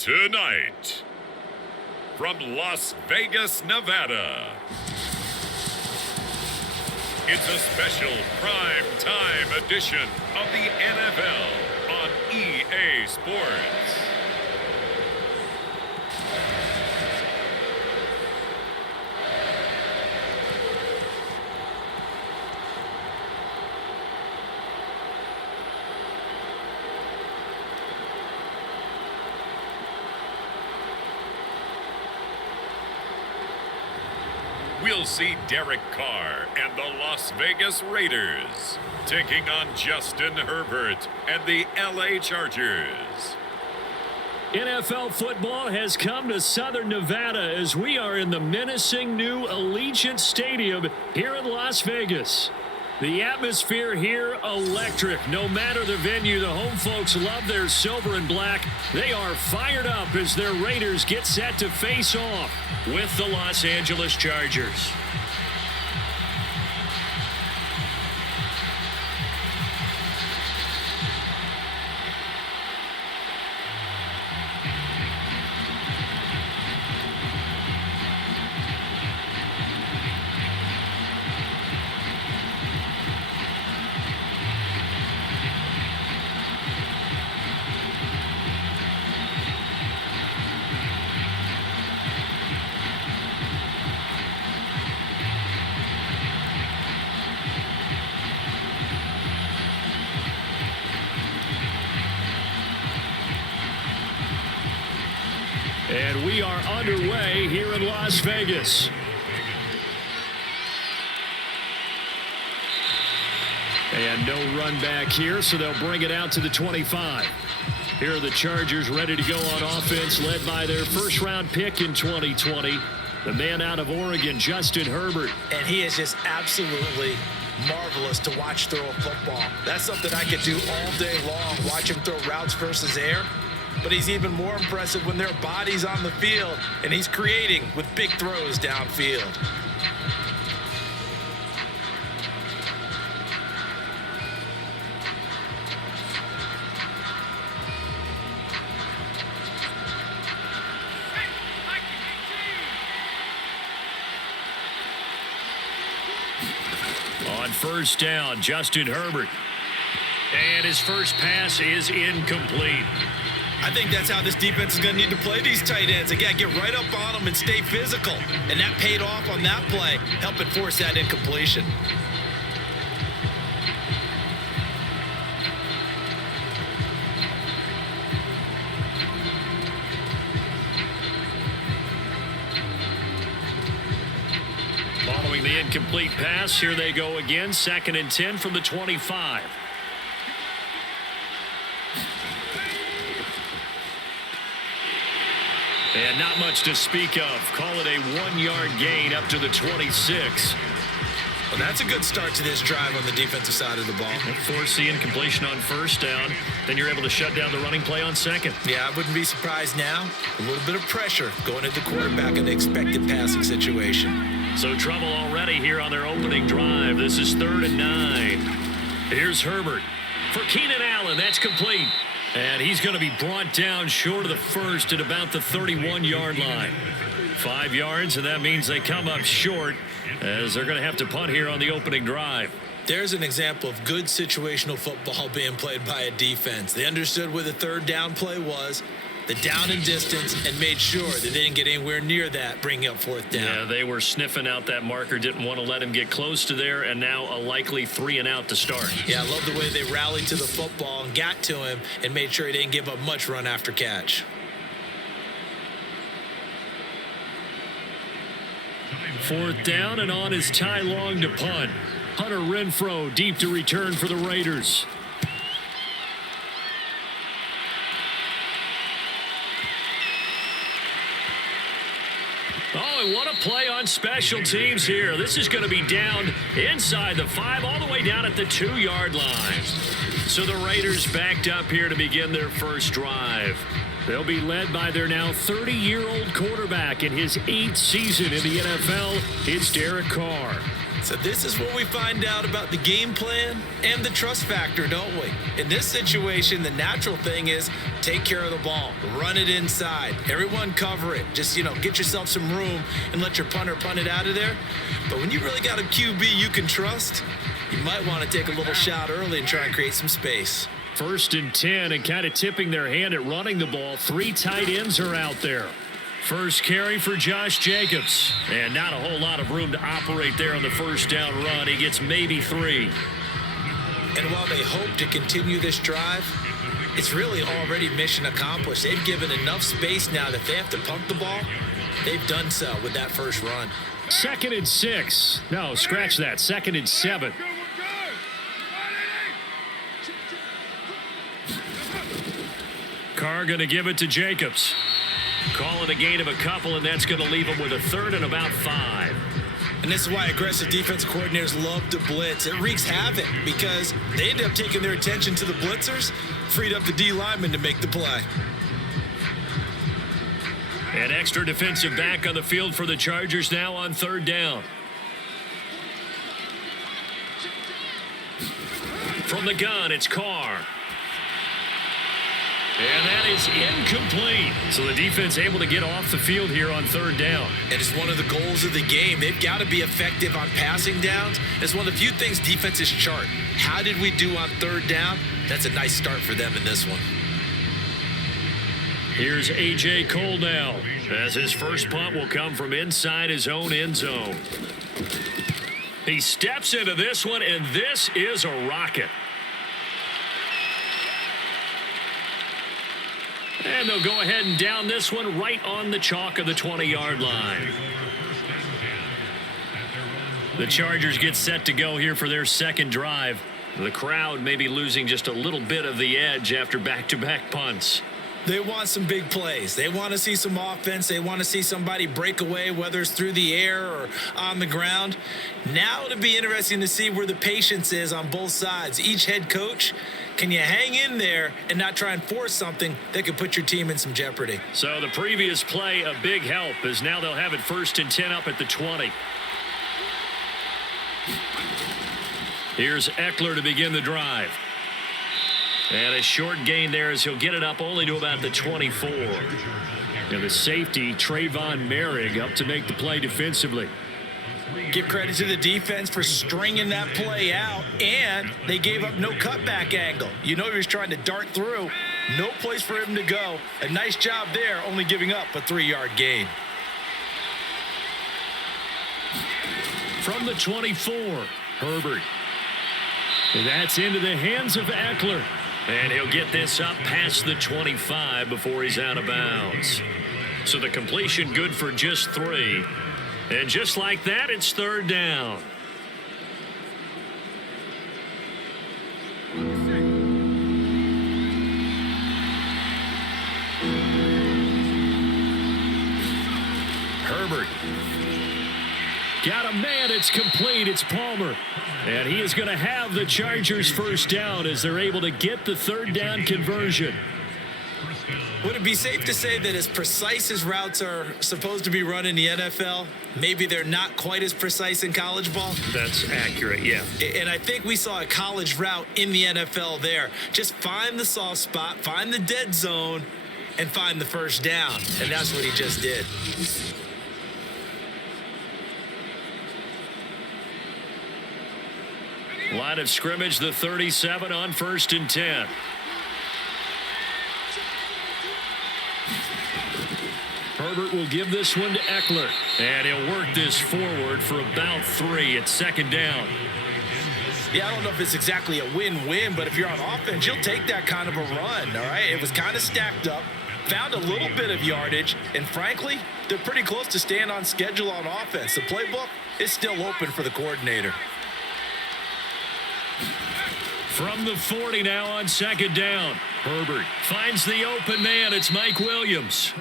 Tonight, from Las Vegas, Nevada, it's a special prime time edition of the NFL on EA Sports. We'll see Derek Carr and the Las Vegas Raiders taking on Justin Herbert and the LA Chargers. NFL football has come to Southern Nevada as we are in the menacing new Allegiant Stadium here in Las Vegas. The atmosphere here, electric. No matter the venue, the home folks love their silver and black. They are fired up as their Raiders get set to face off with the Los Angeles Chargers. And we are underway here in Las Vegas. And no run back here, so they'll bring it out to the 25. Here are the Chargers ready to go on offense, led by their first-round pick in 2020, the man out of Oregon, Justin Herbert. And he is just absolutely marvelous to watch throw a football. That's something I could do all day long, watch him throw routes versus air. But he's even more impressive when their body's on the field and he's creating with big throws downfield. On first down, Justin Herbert. And his first pass is incomplete. I think that's how this defense is going to need to play these tight ends. Again, get right up on them and stay physical. And that paid off on that play, helping force that incompletion. Following the incomplete pass, here they go again. 2nd and 10 from the 25. And not much to speak of. Call it a 1-yard gain up to the 26. Well, that's a good start to this drive on the defensive side of the ball. Force the incompletion on first down. Then you're able to shut down the running play on second. Yeah, I wouldn't be surprised now. A little bit of pressure going at the quarterback in the expected passing situation. So trouble already here on their opening drive. This is 3rd and 9. Here's Herbert. For Keenan Allen, that's complete. And he's going to be brought down short of the first at about the 31-yard line. 5 yards, and that means they come up short as they're going to have to punt here on the opening drive. There's an example of good situational football being played by a defense. They understood where the 3rd down play was, the down and distance, and made sure that they didn't get anywhere near that, bringing up 4th down. Yeah, they were sniffing out that marker, didn't want to let him get close to there, and now a likely 3 and out to start. Yeah, I love the way they rallied to the football and got to him and made sure he didn't give up much run after catch. 4th down, and on is Ty Long to punt. Hunter Renfrow deep to return for the Raiders. Oh, and what a play on special teams here. This is going to be down inside the 5, all the way down at the 2-yard line. So the Raiders backed up here to begin their first drive. They'll be led by their now 30-year-old quarterback in his 8th season in the NFL. It's Derek Carr. So this is where we find out about the game plan and the trust factor, don't we? In this situation, the natural thing is take care of the ball, run it inside, everyone cover it. Just, get yourself some room and let your punter punt it out of there. But when you really got a QB you can trust, you might want to take a little shot early and try and create some space. 1st and 10, and kind of tipping their hand at running the ball. 3 tight ends are out there. First carry for Josh Jacobs. And not a whole lot of room to operate there on the first down run. He gets maybe 3. And while they hope to continue this drive, it's really already mission accomplished. They've given enough space now that they have to pump the ball. They've done so with that first run. 2nd and 6. No, scratch that. 2nd and 7. Carr going to give it to Jacobs. Call it a gain of a couple, and that's going to leave him with a 3rd and about 5. And this is why aggressive defense coordinators love to blitz. It wreaks havoc because they end up taking their attention to the blitzers, freed up the D lineman to make the play. An extra defensive back on the field for the Chargers now on 3rd down. From the gun, it's Carr. And that is incomplete. So the defense able to get off the field here on 3rd down. And it's one of the goals of the game. They've got to be effective on passing downs. It's one of the few things defenses chart. How did we do on 3rd down? That's a nice start for them in this one. Here's A.J. Cole now, as his first punt will come from inside his own end zone. He steps into this one, and this is a rocket. And they'll go ahead and down this one right on the chalk of the 20-yard line. The Chargers get set to go here for their second drive. The crowd may be losing just a little bit of the edge after back-to-back punts. They want some big plays. They want to see some offense. They want to see somebody break away, whether it's through the air or on the ground. Now it'll be interesting to see where the patience is on both sides. Each head coach, can you hang in there and not try and force something that could put your team in some jeopardy? So the previous play, a big help, as now they'll have it 1st and 10 up at the 20. Here's Eckler to begin the drive. And a short gain there as he'll get it up only to about the 24. And the safety, Trayvon Merrick, up to make the play defensively. Give credit to the defense for stringing that play out, and they gave up no cutback angle. He was trying to dart through. No place for him to go. A nice job there, only giving up a 3-yard gain. From the 24, Herbert. And that's into the hands of Eckler. And he'll get this up past the 25 before he's out of bounds. So the completion good for just 3. And just like that, it's 3rd down. Herbert. Got a man, it's complete, it's Palmer. And he is going to have the Chargers first down as they're able to get the 3rd down conversion. Would it be safe to say that as precise as routes are supposed to be run in the NFL, maybe they're not quite as precise in college ball? That's accurate, yeah. And I think we saw a college route in the NFL there. Just find the soft spot, find the dead zone, and find the first down. And that's what he just did. Line of scrimmage, the 37 on 1st and 10. Herbert will give this one to Eckler. And he'll work this forward for about 3 at 2nd down. Yeah, I don't know if it's exactly a win-win, but if you're on offense, you'll take that kind of a run, all right? It was kind of stacked up, found a little bit of yardage, and frankly, they're pretty close to staying on schedule on offense. The playbook is still open for the coordinator. From the 40 now on 2nd down. Herbert finds the open man. It's Mike Williams.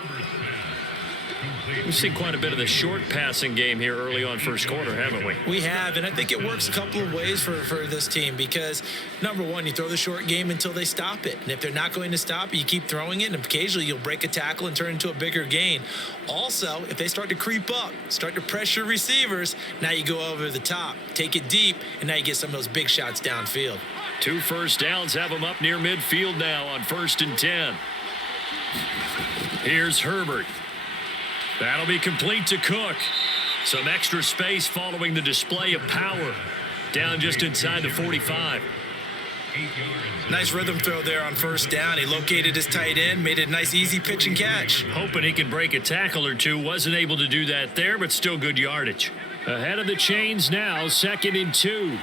We've seen quite a bit of the short passing game here early on first quarter, haven't we? We have, and I think it works a couple of ways for this team because, number one, you throw the short game until they stop it. And if they're not going to stop it, you keep throwing it, and occasionally you'll break a tackle and turn into a bigger gain. Also, if they start to creep up, start to pressure receivers, now you go over the top, take it deep, and now you get some of those big shots downfield. 2 first downs have them up near midfield now on 1st and 10. Here's Herbert. That'll be complete to Cook. Some extra space following the display of power. Down just inside the 45. Nice rhythm throw there on 1st down. He located his tight end, made it a nice easy pitch and catch. Hoping he can break a tackle or two. Wasn't able to do that there, but still good yardage. Ahead of the chains now, 2nd and 2.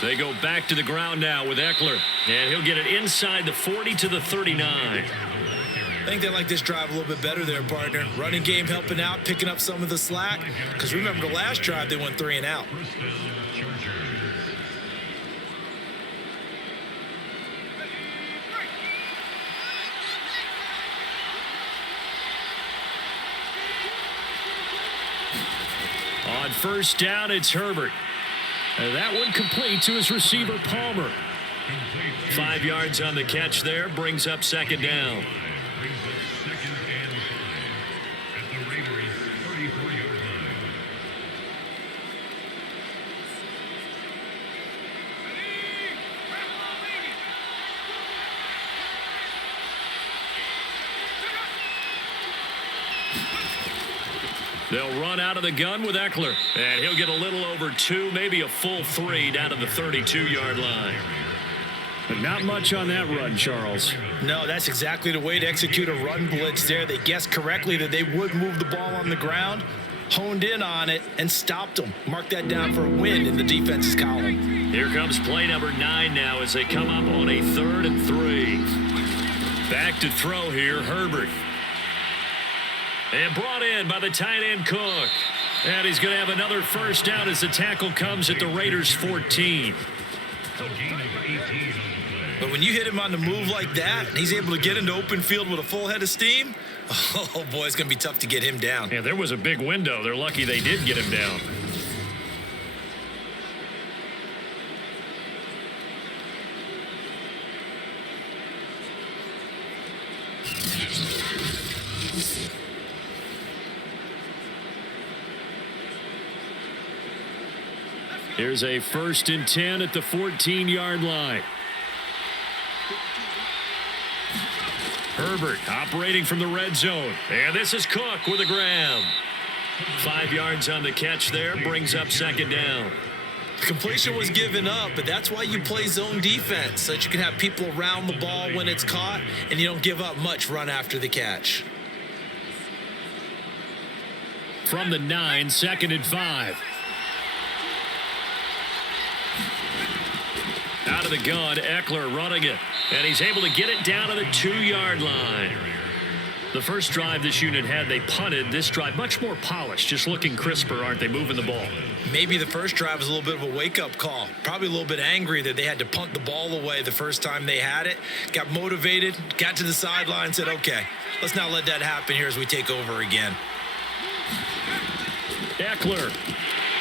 They go back to the ground now with Eckler. And he'll get it inside the 40 to the 39. I think they like this drive a little bit better there, partner. Running game helping out, picking up some of the slack. Because remember the last drive, they went 3 and out. On 1st down, it's Herbert. That one complete to his receiver, Palmer. 5 yards on the catch there, brings up 2nd down. They'll run out of the gun with Eckler, and he'll get a little over 2, maybe a full 3 down to the 32-yard line. But not much on that run, Charles. No, that's exactly the way to execute a run blitz there. They guessed correctly that they would move the ball on the ground, honed in on it, and stopped them. Mark that down for a win in the defense's column. Here comes play number 9 now as they come up on a 3rd and 3. Back to throw here, Herbert. And brought in by the tight end Cook. And he's going to have another 1st down as the tackle comes at the Raiders' 14. But when you hit him on the move like that, and he's able to get into open field with a full head of steam, oh boy, it's going to be tough to get him down. Yeah, there was a big window. They're lucky they did get him down. Here's a 1st and 10 at the 14-yard line. Herbert operating from the red zone. And this is Cook with a grab. 5 yards on the catch there, brings up 2nd down. Completion was given up, but that's why you play zone defense, so that you can have people around the ball when it's caught, and you don't give up much run after the catch. From the 9, 2nd and 5. Out of the gun, Eckler running it. And he's able to get it down to the 2-yard line. The first drive this unit had, they punted. This drive, much more polished, just looking crisper, aren't they, moving the ball? Maybe the first drive was a little bit of a wake-up call. Probably a little bit angry that they had to punt the ball away the first time they had it. Got motivated, got to the sideline, said, okay, let's not let that happen here as we take over again. Eckler.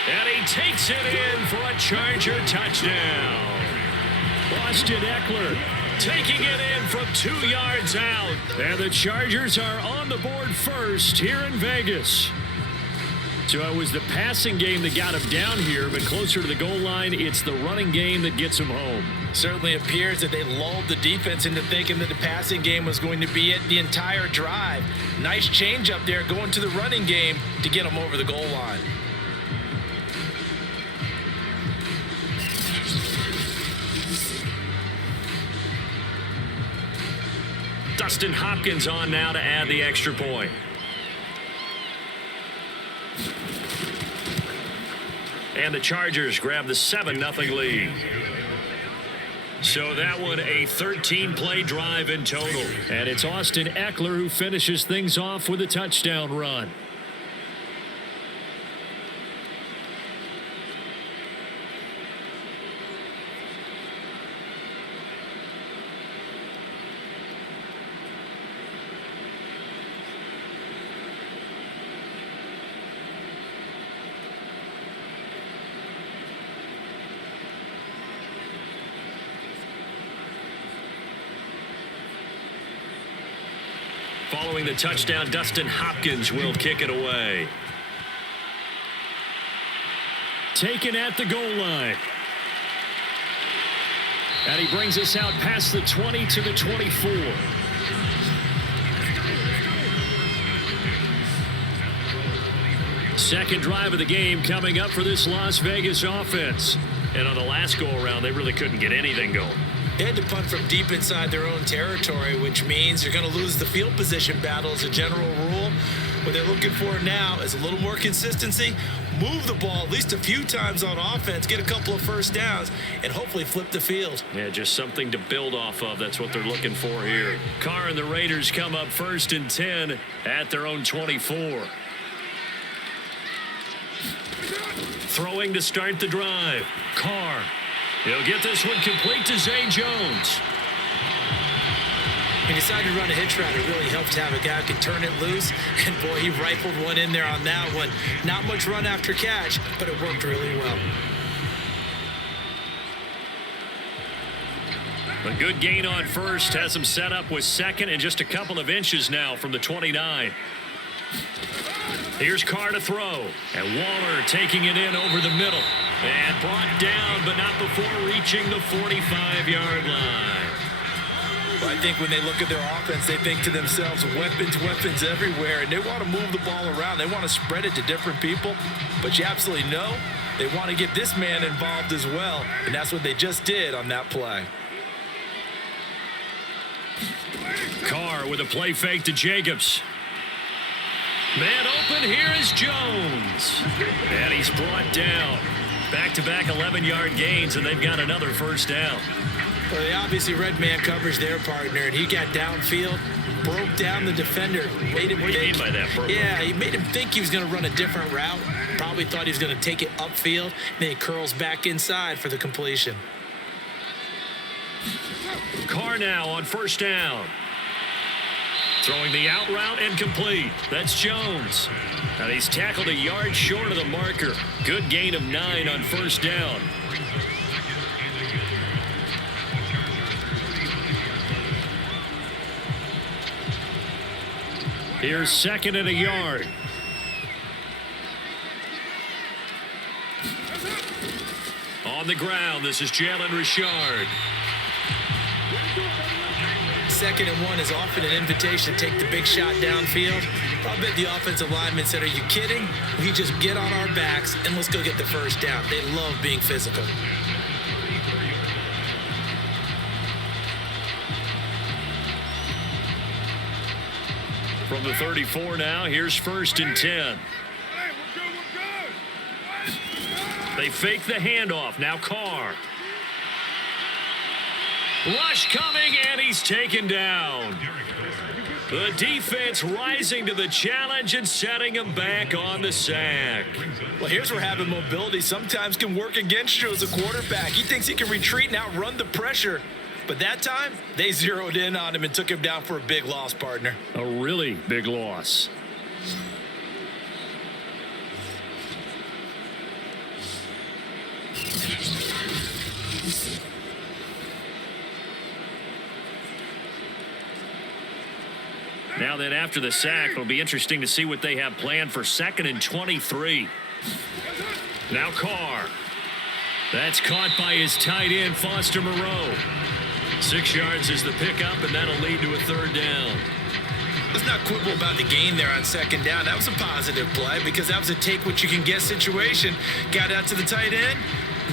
And he takes it in for a Charger touchdown. Austin Eckler taking it in from 2 yards out. And the Chargers are on the board first here in Vegas. So it was the passing game that got him down here, but closer to the goal line, it's the running game that gets him home. Certainly appears that they lulled the defense into thinking that the passing game was going to be it the entire drive. Nice change up there going to the running game to get them over the goal line. Dustin Hopkins on now to add the extra point. And the Chargers grab the 7-0 lead. So that one a 13-play drive in total. And it's Austin Eckler who finishes things off with a touchdown run. Following the touchdown, Dustin Hopkins will kick it away. Taken at the goal line. And he brings us out past the 20 to the 24. Second drive of the game coming up for this Las Vegas offense. And on the last go-around, they really couldn't get anything going. They had to punt from deep inside their own territory, which means you're going to lose the field position battle as a general rule. What they're looking for now is a little more consistency, move the ball at least a few times on offense, get a couple of first downs, and hopefully flip the field. Yeah, just something to build off of. That's what they're looking for here. Carr and the Raiders come up 1st and 10 at their own 24. Throwing to start the drive. Carr. He'll get this one complete to Zay Jones. He decided to run a hitch route. It really helped to have a guy who can turn it loose. And, boy, he rifled one in there on that one. Not much run after catch, but it worked really well. A good gain on first has him set up with second and just a couple of inches now from the 29. Here's Carr to throw. And Waller taking it in over the middle. And brought down, but not before reaching the 45-yard line. Well, I think when they look at their offense, they think to themselves, weapons everywhere. And they want to move the ball around. They want to spread it to different people. But you absolutely know they want to get this man involved as well. And that's what they just did on that play. Carr with a play fake to Jacobs. Man open, here is Jones. And he's brought down. Back-to-back 11-yard gains, and they've got another first down. Well, they obviously read man coverage their partner, and he got downfield, broke down the defender. Made him what do you mean by that, bro? Yeah, he made him think he was going to run a different route. Probably thought he was going to take it upfield, and then he curls back inside for the completion. Carr now on first down. Throwing the out route and complete. That's Jones. And he's tackled a yard short of the marker. Good gain of 9 on first down. Here's second and a yard. On the ground, this is Jalen Richard. 2nd and 1 is often an invitation to take the big shot downfield. I bet the offensive lineman said, are you kidding? We just get on our backs and let's go get the first down. They love being physical. From the 34 now, here's 1st and 10. They fake the handoff. Now Carr. Rush coming, and he's taken down. The defense rising to the challenge and setting him back on the sack. Well, here's where having mobility sometimes can work against you as a quarterback. He thinks he can retreat and outrun the pressure. But that time, they zeroed in on him and took him down for a big loss, partner. A really big loss. Now then, after the sack, it'll be interesting to see what they have planned for 2nd and 23. Now Carr. That's caught by his tight end, Foster Moreau. 6 yards is the pickup, and that'll lead to a 3rd down. Let's not quibble about the gain there on 2nd down. That was a positive play because that was a take-what-you-can-get situation. Got out to the tight end.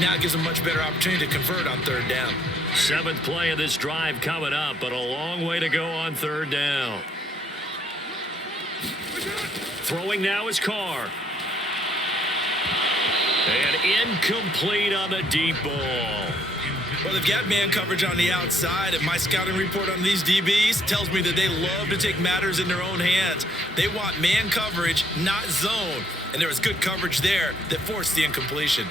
Now it gives a much better opportunity to convert on 3rd down. 7th play of this drive coming up, but a long way to go on 3rd down. Throwing now is Carr. And incomplete on the deep ball. Well, they've got man coverage on the outside, and my scouting report on these DBs tells me that they love to take matters in their own hands. They want man coverage, not zone. And there was good coverage there that forced the incompletion.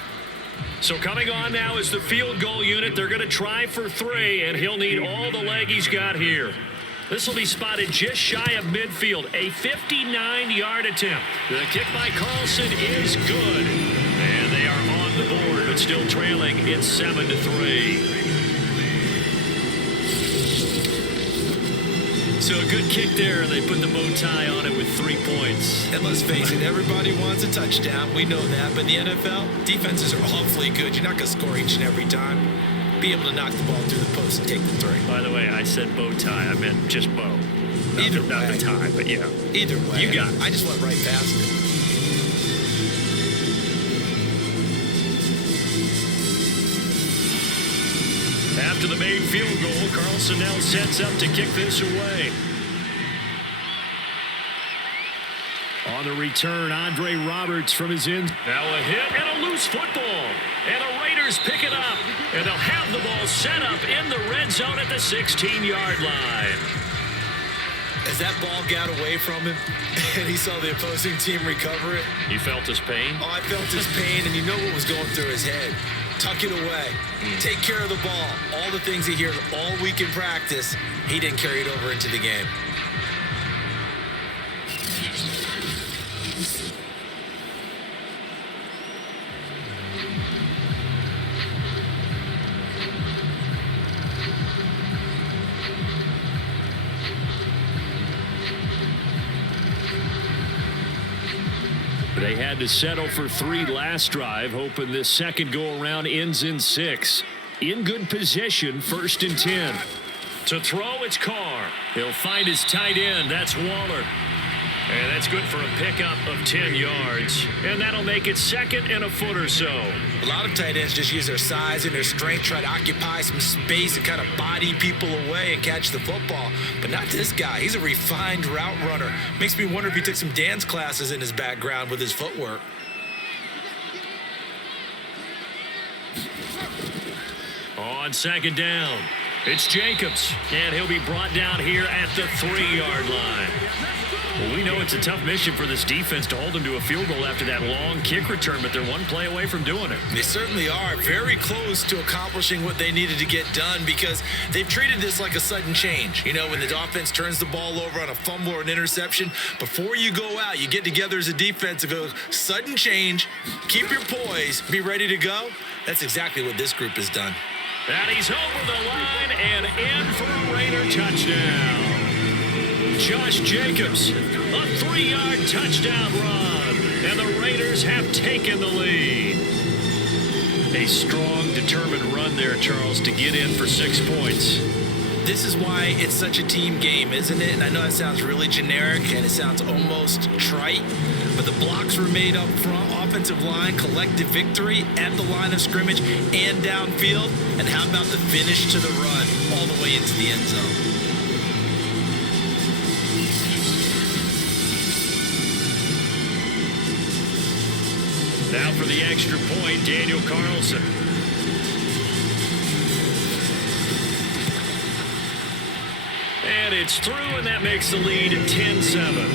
So coming on now is the field goal unit. They're going to try for 3, and he'll need all the leg he's got here. This will be spotted just shy of midfield. A 59-yard attempt. The kick by Carlson is good. And they are on the board, but still trailing. It's 7-3. So a good kick there, and they put the bow tie on it with 3 points. And let's face it, everybody wants a touchdown. We know that. But in the NFL, defenses are awfully good. You're not going to score each and every time. Be able to knock the ball through the post and take the 3. By the way, I said bow tie. I meant just bow. Either way. Not the tie, but yeah. Either way. You got it. I just went right past it. After the made field goal, Carlson now sets up to kick this away. On the return, Andre Roberts from his end. Now a hit and a loose football. And the Raiders pick it up. And they'll have the ball set up in the red zone at the 16-yard line. As that ball got away from him and he saw the opposing team recover it. You felt his pain? Oh, I felt his pain, and you know what was going through his head. Tuck it away. Take care of the ball. All the things he hears all week in practice, he didn't carry it over into the game. They had to settle for 3 last drive, hoping this second go-around ends in 6. In good position, 1st and 10. To throw, it's Carr. He'll find his tight end. That's Waller. And that's good for a pickup of 10 yards. And that'll make it 2nd and a foot or so. A lot of tight ends just use their size and their strength, try to occupy some space and kind of body people away and catch the football. But not this guy. He's a refined route runner. Makes me wonder if he took some dance classes in his background with his footwork. On 2nd down, it's Jacobs. And he'll be brought down here at the 3-yard line. Well, we know it's a tough mission for this defense to hold them to a field goal after that long kick return, but they're one play away from doing it. They certainly are very close to accomplishing what they needed to get done because they've treated this like a sudden change. You know, when the offense turns the ball over on a fumble or an interception, before you go out, you get together as a defense and go, sudden change, keep your poise, be ready to go. That's exactly what this group has done. And he's over the line and in for a Raider touchdown. Josh Jacobs, a 3-yard touchdown run, and the Raiders have taken the lead. A strong, determined run there, Charles, to get in for 6 points. This is why it's such a team game, isn't it? And I know that sounds really generic and it sounds almost trite, but the blocks were made up front, offensive line, collective victory at the line of scrimmage and downfield. And how about the finish to the run all the way into the end zone? Now for the extra point, Daniel Carlson. And it's through, and that makes the lead 10-7.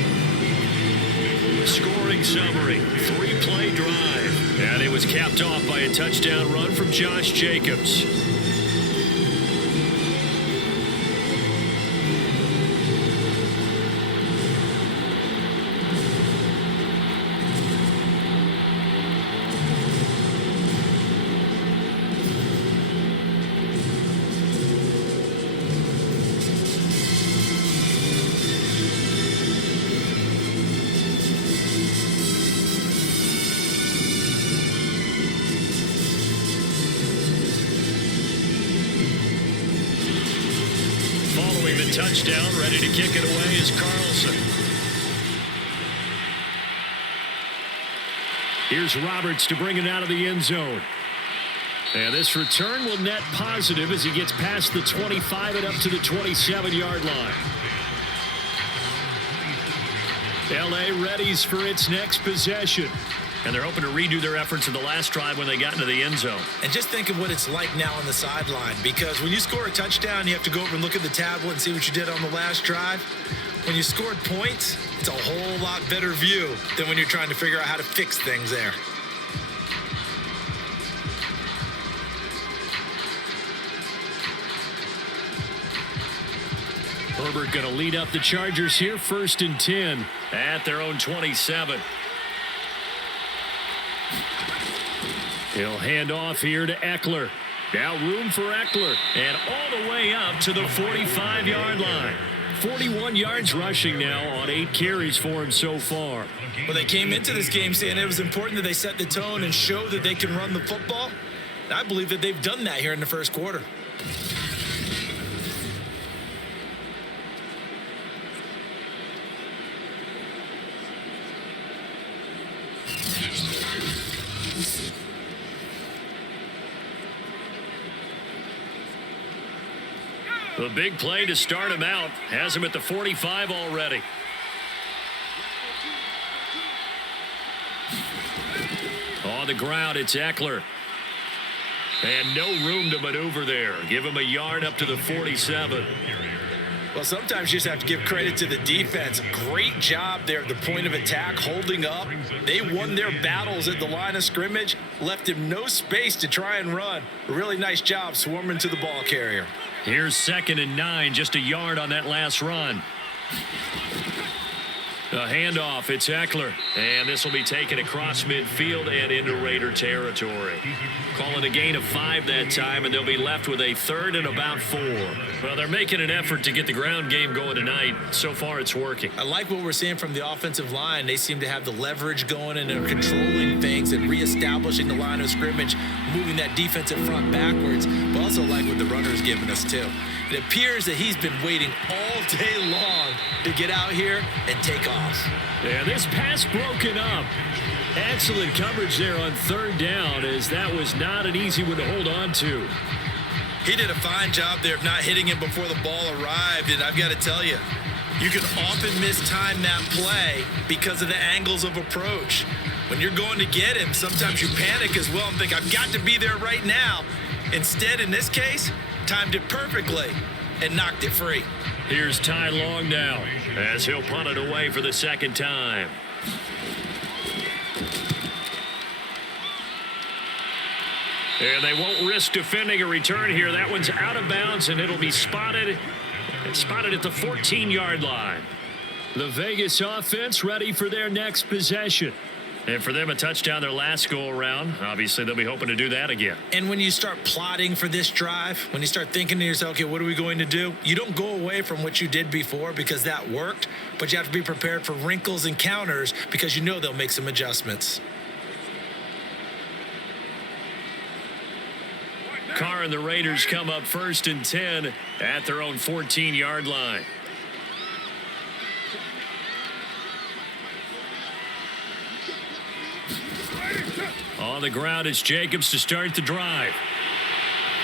Scoring summary, 3-play drive. And it was capped off by a touchdown run from Josh Jacobs. Touchdown, ready to kick it away is Carlson. Here's Roberts to bring it out of the end zone. And this return will net positive as he gets past the 25 and up to the 27-yard line. L.A. readies for its next possession. And they're hoping to redo their efforts in the last drive when they got into the end zone. And just think of what it's like now on the sideline, because when you score a touchdown, you have to go over and look at the tablet and see what you did on the last drive. When you scored points, it's a whole lot better view than when you're trying to figure out how to fix things there. Herbert going to lead up the Chargers here, 1st and 10 at their own 27. He'll hand off here to Eckler. Now room for Eckler. And all the way up to the 45-yard line. 41 yards rushing now on 8 carries for him so far. Well, they came into this game saying it was important that they set the tone and show that they can run the football. And I believe that they've done that here in the first quarter. The big play to start him out has him at the 45 already. On the ground, it's Eckler. And no room to maneuver there. Give him a yard up to the 47. Well, sometimes you just have to give credit to the defense. Great job there at the point of attack, holding up. They won their battles at the line of scrimmage, left him no space to try and run. A really nice job swarming to the ball carrier. Here's 2nd and 9, just a yard on that last run. A handoff, it's Eckler, and this will be taken across midfield and into Raider territory. Calling a gain of 5 that time, and they'll be left with a 3rd and about 4. Well, they're making an effort to get the ground game going tonight. So far, it's working. I like what we're seeing from the offensive line. They seem to have the leverage going, and they're controlling things and reestablishing the line of scrimmage, moving that defensive front backwards, but also like what the runner's giving us, too. It appears that he's been waiting all day long to get out here and take off. Yeah, this pass broken up. Excellent coverage there on 3rd down, as that was not an easy one to hold on to. He did a fine job there of not hitting him before the ball arrived, and I've got to tell you, you can often mistime that play because of the angles of approach. When you're going to get him, sometimes you panic as well and think, I've got to be there right now. Instead, in this case, timed it perfectly and knocked it free. Here's Ty Long now, as he'll punt it away for the 2nd time. And they won't risk defending a return here. That one's out of bounds, and it'll be spotted. It's spotted at the 14-yard line. The Vegas offense ready for their next possession. And for them, a touchdown their last go-around. Obviously, they'll be hoping to do that again. And when you start plotting for this drive, when you start thinking to yourself, okay, what are we going to do? You don't go away from what you did before because that worked, but you have to be prepared for wrinkles and counters because you know they'll make some adjustments. Carr and the Raiders come up 1st and 10 at their own 14-yard line. On the ground, it's Jacobs to start the drive.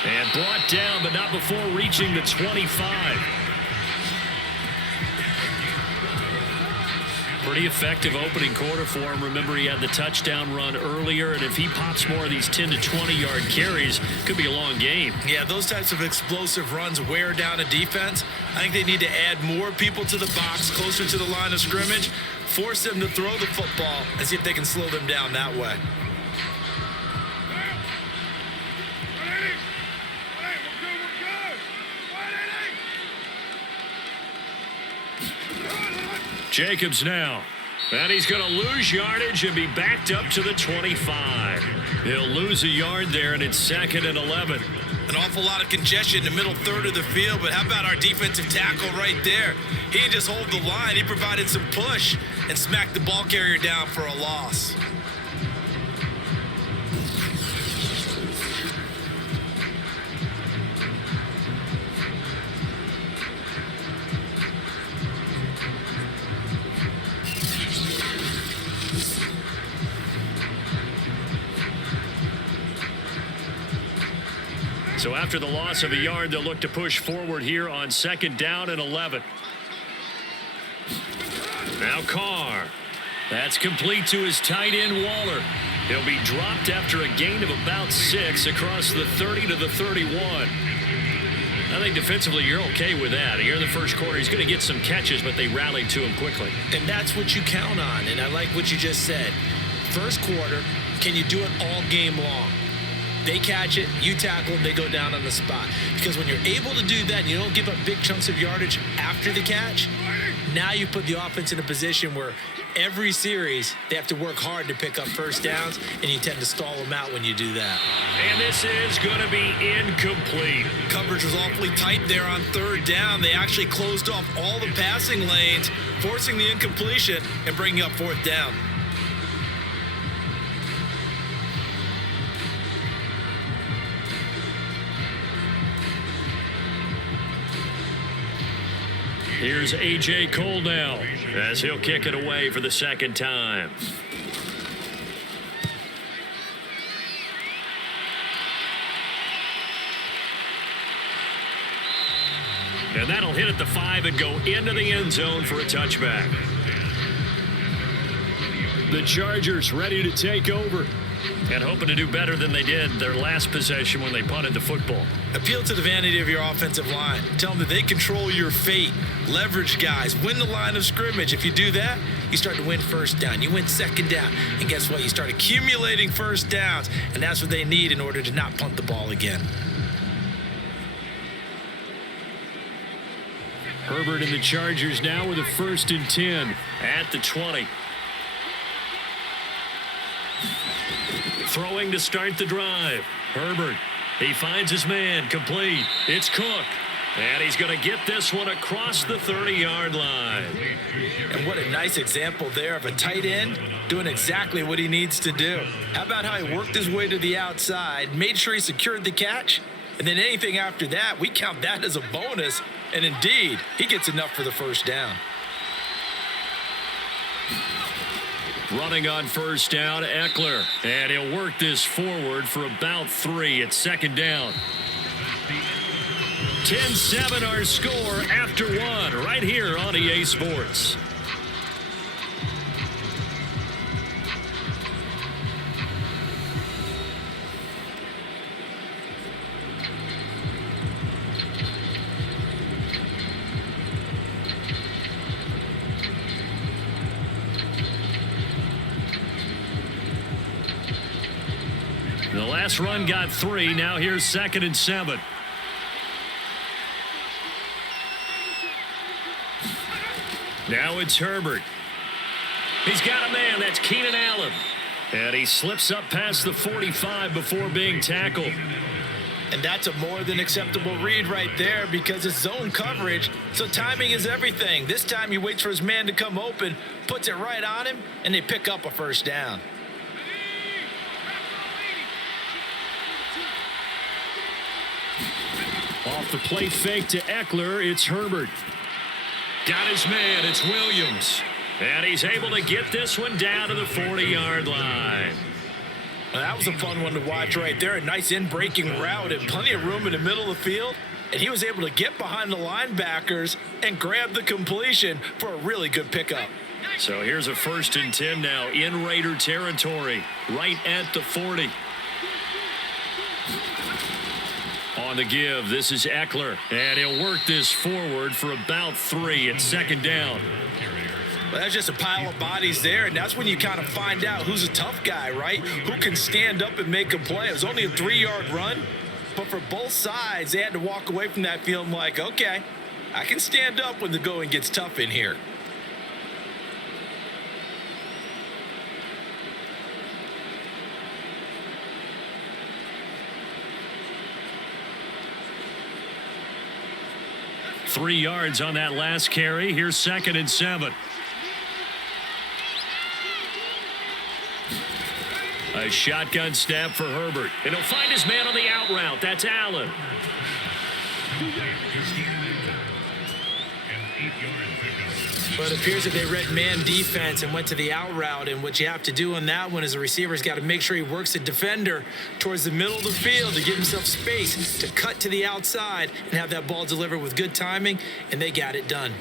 And brought down, but not before reaching the 25. Pretty effective opening quarter for him. Remember, he had the touchdown run earlier, and if he pops more of these 10 to 20-yard carries, could be a long game. Yeah, those types of explosive runs wear down a defense. I think they need to add more people to the box, closer to the line of scrimmage, force them to throw the football, and see if they can slow them down that way. Jacobs now. And he's going to lose yardage and be backed up to the 25. He'll lose a yard there, and it's 2nd and 11. An awful lot of congestion in the middle 3rd of the field, but how about our defensive tackle right there? He didn't just hold the line. He provided some push and smacked the ball carrier down for a loss. So after the loss of a yard, they'll look to push forward here on 2nd down and 11. Now Carr. That's complete to his tight end, Waller. He'll be dropped after a gain of about 6 across the 30 to the 31. I think defensively you're okay with that. Here in the first quarter, he's going to get some catches, but they rallied to him quickly. And that's what you count on, and I like what you just said. First quarter, can you do it all game long? They catch it, you tackle them, they go down on the spot. Because when you're able to do that and you don't give up big chunks of yardage after the catch, now you put the offense in a position where every series, they have to work hard to pick up first downs, and you tend to stall them out when you do that. And this is going to be incomplete. Coverage was awfully tight there on third down. They actually closed off all the passing lanes, forcing the incompletion and bringing up fourth down. Here's A.J. Cole now as he'll kick it away for the second time. And that'll hit at the 5 and go into the end zone for a touchback. The Chargers ready to take over and hoping to do better than they did their last possession when they punted the football. Appeal to the vanity of your offensive line. Tell them that they control your fate. Leverage guys. Win the line of scrimmage. If you do that, you start to win first down. You win second down. And guess what? You start accumulating first downs. And that's what they need in order to not punt the ball again. Herbert and the Chargers now with a 1st and 10 at the 20. Throwing to start the drive. Herbert. He finds his man. Complete. It's Cook. And he's going to get this one across the 30-yard line. And what a nice example there of a tight end doing exactly what he needs to do. How about how he worked his way to the outside, made sure he secured the catch, and then anything after that, we count that as a bonus. And indeed, he gets enough for the first down. Running on first down, Eckler. And he'll work this forward for about 3 at second down. 10-7 our score after 1 right here on EA Sports. The last run got 3. Now here's 2nd and 7. Now it's Herbert. He's got a man. That's Keenan Allen. And he slips up past the 45 before being tackled. And that's a more than acceptable read right there because it's zone coverage, so timing is everything. This time he waits for his man to come open, puts it right on him, and they pick up a first down. Off the play fake to Eckler, it's Herbert. Got his man, it's Williams. And he's able to get this one down to the 40-yard line. Well, that was a fun one to watch right there. A nice in-breaking route and plenty of room in the middle of the field. And he was able to get behind the linebackers and grab the completion for a really good pickup. So here's a 1st and 10 now in Raider territory, right at the 40. On the give, this is Eckler, and he'll work this forward for about 3 at second down. Well, that's just a pile of bodies there, and that's when you kind of find out who's a tough guy, right? Who can stand up and make a play. It was only a 3-yard run, but for both sides, they had to walk away from that feeling like, okay, I can stand up when the going gets tough in here. Three yards on that last carry. Here's 2nd and 7. A shotgun snap for Herbert. And he'll find his man on the out route. That's Allen. But it appears that they read man defense and went to the out route. And what you have to do on that one is the receiver's got to make sure he works the defender towards the middle of the field to give himself space to cut to the outside and have that ball delivered with good timing. And they got it done.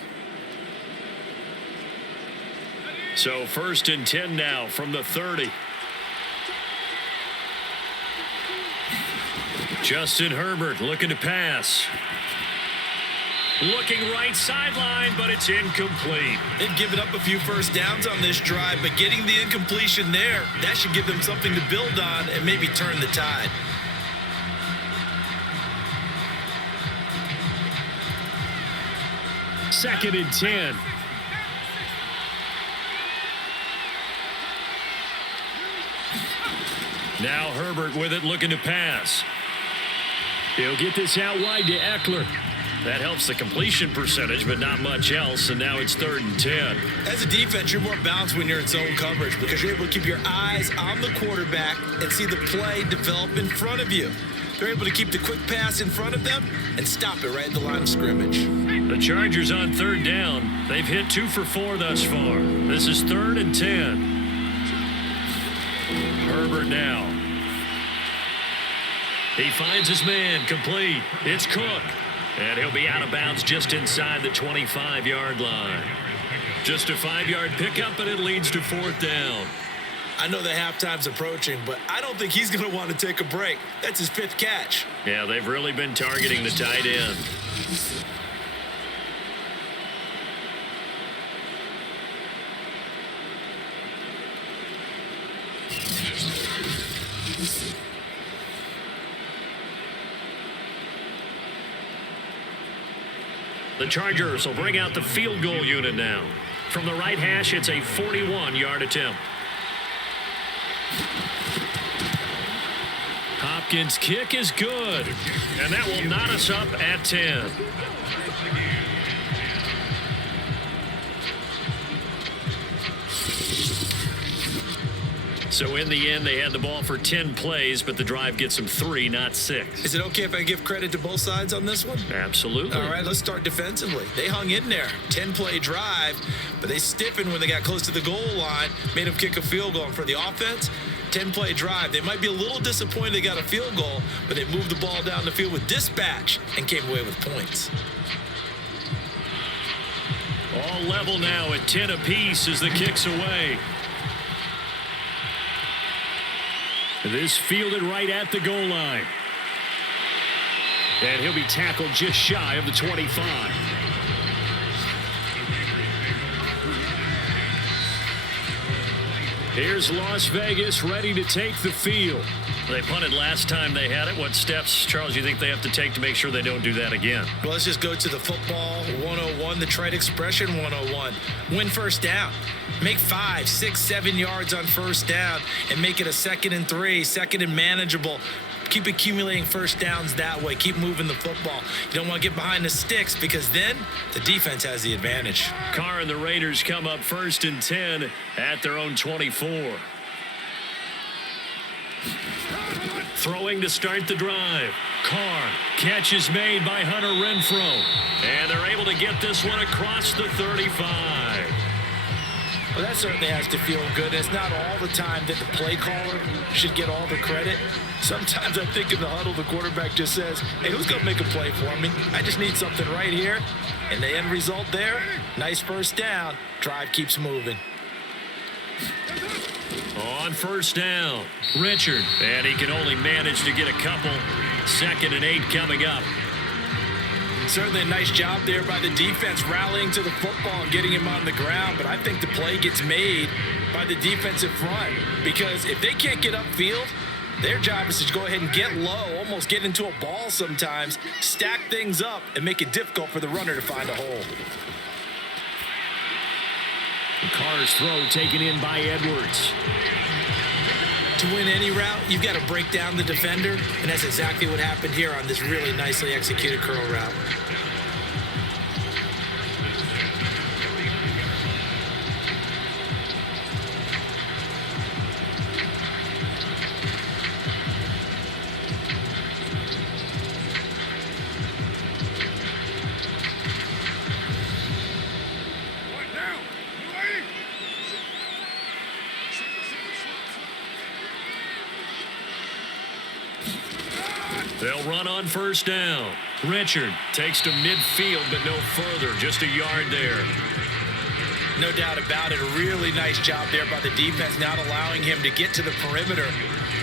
So 1st and 10 now from the 30. Justin Herbert looking to pass. Looking right sideline, but it's incomplete. They've given up a few first downs on this drive, but getting the incompletion there, that should give them something to build on and maybe turn the tide. Second and 10. Now Herbert with it, looking to pass. He'll get this out wide to Eckler. That helps the completion percentage, but not much else, and now it's 3rd and 10. As a defense, you're more balanced when you're in zone coverage because you're able to keep your eyes on the quarterback and see the play develop in front of you. They're able to keep the quick pass in front of them and stop it right at the line of scrimmage. The Chargers on 3rd down. They've hit 2 for 4 thus far. This is 3rd and 10. Herbert now. He finds his man, complete. It's Cook. And he'll be out of bounds just inside the 25-yard line. Just a 5-yard pickup, and it leads to 4th down. I know the halftime's approaching, but I don't think he's going to want to take a break. That's his 5th catch. Yeah, they've really been targeting the tight end. The Chargers will bring out the field goal unit now. From the right hash, it's a 41-yard attempt. Hopkins' kick is good, and that will knot us up at 10. So in the end, they had the ball for 10 plays, but the drive gets them 3, not 6. Is it okay if I give credit to both sides on this one? Absolutely. All right, let's start defensively. They hung in there. 10-play drive, but they stiffened when they got close to the goal line, made them kick a field goal. And for the offense, 10-play drive. They might be a little disappointed they got a field goal, but they moved the ball down the field with dispatch and came away with points. All level now at 10 apiece as the kick's away. This fielded right at the goal line. And he'll be tackled just shy of the 25. Here's Las Vegas ready to take the field. They punted last time they had it. What steps, Charles, you think they have to take to make sure they don't do that again? Well, let's just go to the football 101, the trite expression 101. Win first down. Make 5, 6, 7 yards on first down and make it a 2nd and 3, 2nd and manageable. Keep accumulating first downs that way. Keep moving the football. You don't want to get behind the sticks because then the defense has the advantage. Carr and the Raiders come up 1st and 10 at their own 24. Throwing to start the drive. Carr. Catch is made by Hunter Renfrow. And they're able to get this one across the 35. Well, that certainly has to feel good. It's not all the time that the play caller should get all the credit. Sometimes I think in the huddle, the quarterback just says, hey, who's going to make a play for me? I just need something right here. And the end result there, nice first down. Drive keeps moving. On first down, Richard. And he can only manage to get a couple. 2nd and 8 coming up. Certainly a nice job there by the defense rallying to the football and getting him on the ground. But I think the play gets made by the defensive front because if they can't get upfield, their job is to go ahead and get low, almost get into a ball sometimes, stack things up, and make it difficult for the runner to find a hole. Carr's throw taken in by Edwards. To win any route, you've got to break down the defender, and that's exactly what happened here on this really nicely executed curl route. They'll run on first down. Richard takes to midfield, but no further. Just a yard there. No doubt about it. A really nice job there by the defense, not allowing him to get to the perimeter.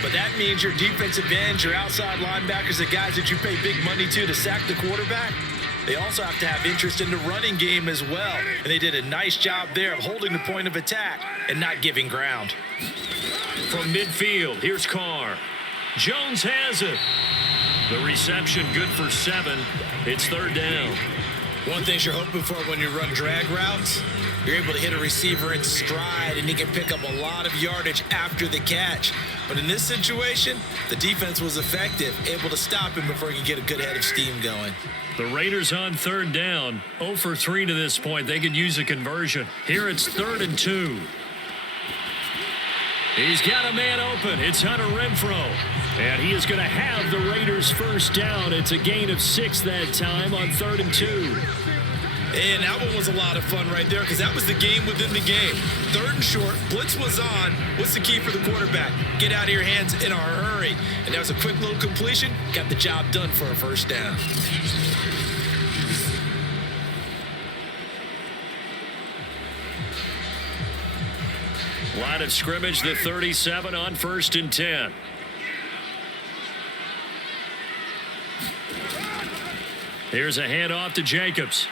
But that means your defensive ends, your outside linebackers, the guys that you pay big money to sack the quarterback, they also have to have interest in the running game as well. And they did a nice job there of holding the point of attack and not giving ground. From midfield, here's Carr. Jones has it. The reception good for 7. It's 3rd down. One thing you're hoping for when you run drag routes, you're able to hit a receiver in stride and he can pick up a lot of yardage after the catch. But in this situation, the defense was effective, able to stop him before he could get a good head of steam going. The Raiders on third down, 0 for 3 to this point. They could use a conversion. Here it's 3rd and 2. He's got a man open. It's Hunter Renfrow. And he is going to have the Raiders first down. It's a gain of 6 that time on 3rd and 2. And that one was a lot of fun right there because that was the game within the game. 3rd and short, blitz was on. What's the key for the quarterback? Get out of your hands in a hurry. And that was a quick little completion. Got the job done for a first down. Line of scrimmage, the 37 on 1st and 10. Here's a handoff to Jacobs.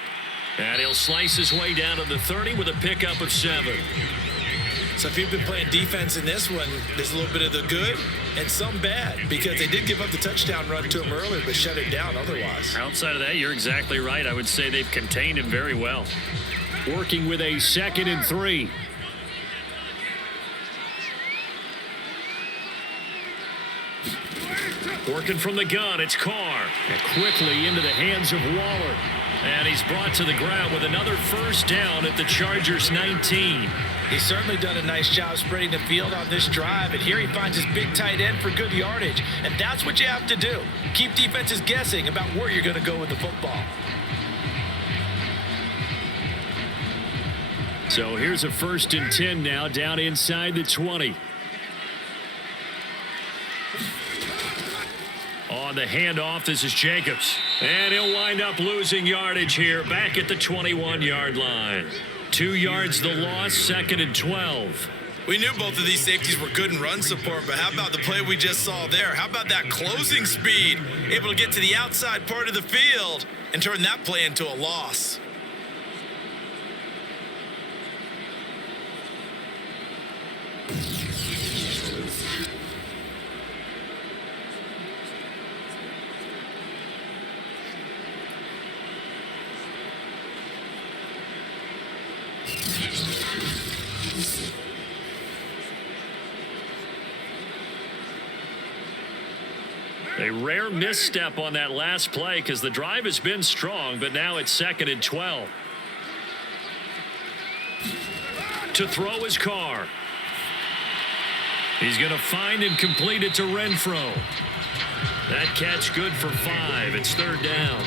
And he'll slice his way down to the 30 with a pickup of 7. So if you've been playing defense in this one, there's a little bit of the good and some bad because they did give up the touchdown run to him earlier but shut it down otherwise. Outside of that, you're exactly right. I would say they've contained him very well. Working with a 2nd and 3. Working from the gun, it's Carr. And quickly into the hands of Waller. And he's brought to the ground with another first down at the Chargers' 19. He's certainly done a nice job spreading the field on this drive. And here he finds his big tight end for good yardage. And that's what you have to do. Keep defenses guessing about where you're going to go with the football. So here's a 1st and 10 now down inside the 20. On the handoff, this is Jacobs. And he'll wind up losing yardage here back at the 21-yard line. 2 yards the loss, 2nd and 12. We knew both of these safeties were good in run support, but how about the play we just saw there? How about that closing speed? Able to get to the outside part of the field and turn that play into a loss. A rare misstep on that last play because the drive has been strong, but now it's 2nd and 12. To throw his Carr. He's going to find and complete it to Renfrow. That catch good for 5. It's 3rd down.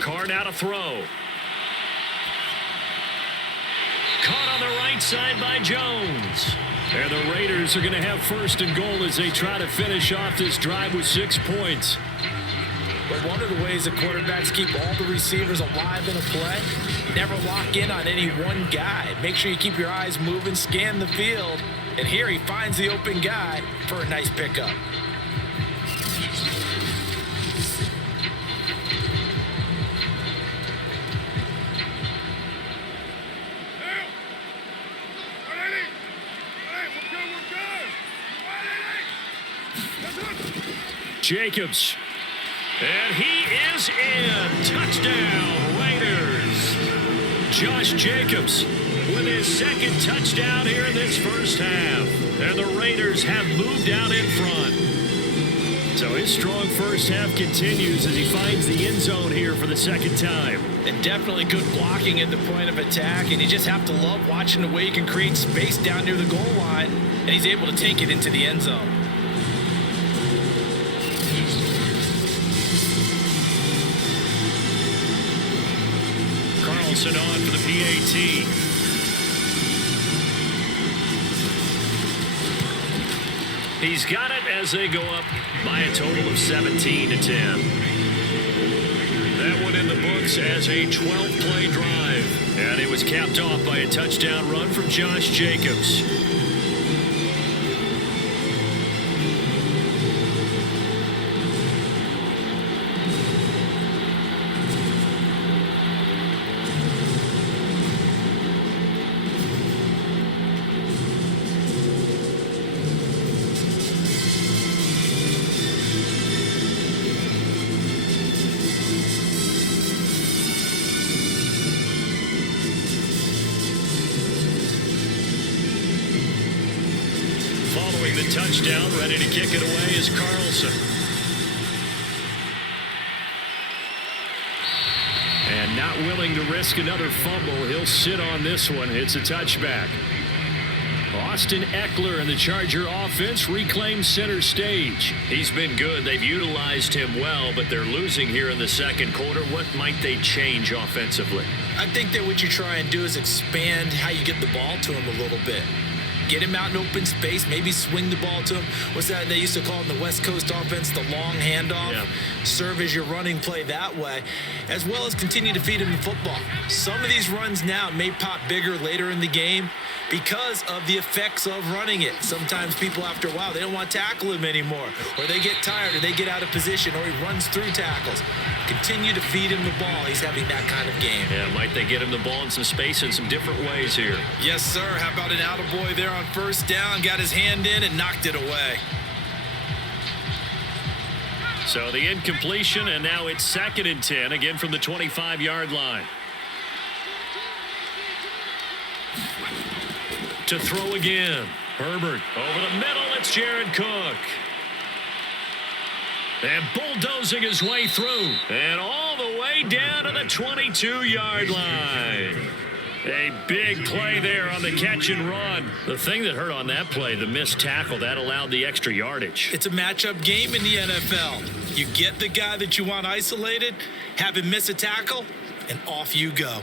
Carr now to throw. Caught on the right side by Jones. And the Raiders are going to have 1st and goal as they try to finish off this drive with 6 points. But one of the ways that quarterbacks keep all the receivers alive in a play, never lock in on any one guy. Make sure you keep your eyes moving, scan the field. And here he finds the open guy for a nice pickup. Jacobs. And he is in. Touchdown, Raiders. Josh Jacobs with his 2nd touchdown here in this first half. And the Raiders have moved out in front. So his strong first half continues as he finds the end zone here for the 2nd time. And definitely good blocking at the point of attack. And you just have to love watching the way he can create space down near the goal line. And he's able to take it into the end zone. Carlson on for the PAT. He's got it as they go up by a total of 17 to 10. That one in the books as a 12-play drive. And it was capped off by a touchdown run from Josh Jacobs. throwing the touchdown. Ready to kick it away is Carlson. And not willing to risk another fumble. He'll sit on this one. It's a touchback. Austin Eckler and the Charger offense reclaim center stage. He's been good. They've utilized him well, but they're losing here in the second quarter. What might they change offensively? I think that what you try and do is expand how you get the ball to him a little bit. Get him out in open space, maybe swing the ball to him. What's that they used to call in the West Coast offense, the long handoff? Yeah. Serve as your running play that way, as well as continue to feed him the football. Some of these runs now may pop bigger later in the game because of the effects of running it. Sometimes people, after a while, they don't want to tackle him anymore, or they get tired, or they get out of position, or he runs through tackles. Continue to feed him the ball. He's having that kind of game. Yeah, might they get him the ball in some space in some different ways here? Yes, sir. How about an attaboy there on first down? Got his hand in and knocked it away. So the incompletion, and now it's 2nd and 10, again from the 25-yard line. To throw again. Herbert over the middle. It's Jared Cook. And bulldozing his way through. And all the way down to the 22-yard line. A big play there on the catch and run. The thing that hurt on that play, the missed tackle, that allowed the extra yardage. It's a matchup game in the NFL. You get the guy that you want isolated, have him miss a tackle, and off you go.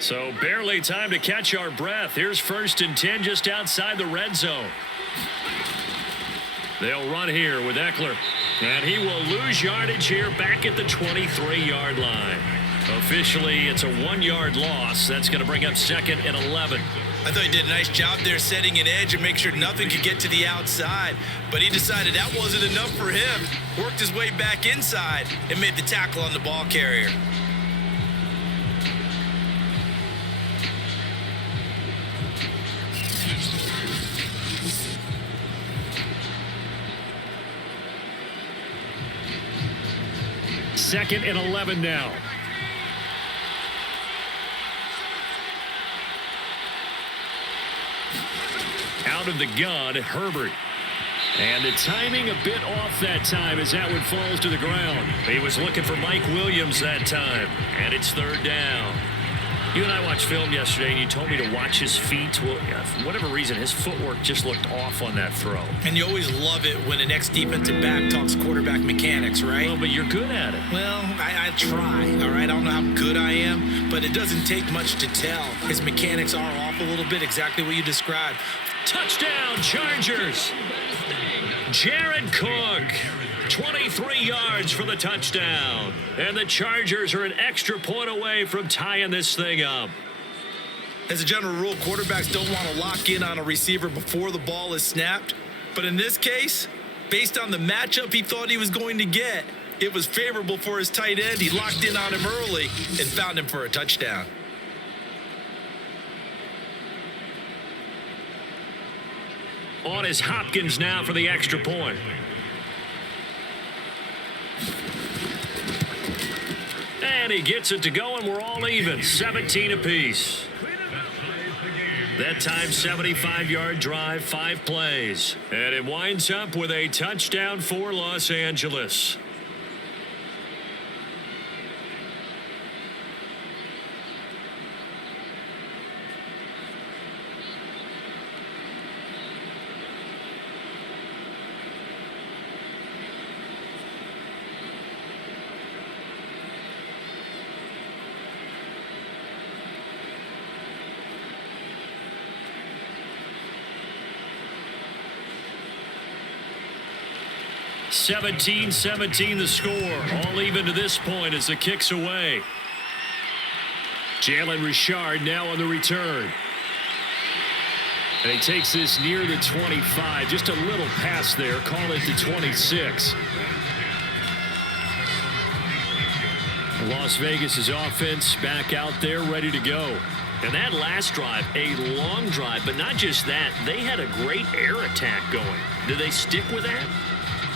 So barely time to catch our breath. Here's 1st and 10 just outside the red zone. They'll run here with Eckler. And he will lose yardage here back at the 23-yard line. Officially, it's a 1-yard loss. That's going to bring up 2nd and 11. I thought he did a nice job there setting an edge and make sure nothing could get to the outside. But he decided that wasn't enough for him. Worked his way back inside and made the tackle on the ball carrier. Second and 11 now. Out of the gun, Herbert. And the timing a bit off that time as that one falls to the ground. He was looking for Mike Williams that time. And it's 3rd down. You and I watched film yesterday, and you told me to watch his feet. Well, for whatever reason, his footwork just looked off on that throw. And you always love it when an ex-defensive back talks quarterback mechanics, right? Well, but you're good at it. Well, I try, all right? I don't know how good I am, but it doesn't take much to tell. His mechanics are off a little bit, exactly what you described. Touchdown, Chargers. Jared Cook. 23 yards for the touchdown. And the Chargers are an extra point away from tying this thing up. As a general rule, quarterbacks don't want to lock in on a receiver before the ball is snapped. But in this case, based on the matchup he thought he was going to get, it was favorable for his tight end. He locked in on him early and found him for a touchdown. On is Hopkins now for the extra point. And he gets it to go, and we're all even. 17 apiece. That time, 75-yard drive, 5 plays. And it winds up with a touchdown for Los Angeles. (17-17) the score. All even to this point as the kick's away. Jalen Richard now on the return. And he takes this near the 25. Just a little pass there. Call it the 26. Las Vegas' offense back out there ready to go. And that last drive, a long drive, but not just that. They had a great air attack going. Do they stick with that?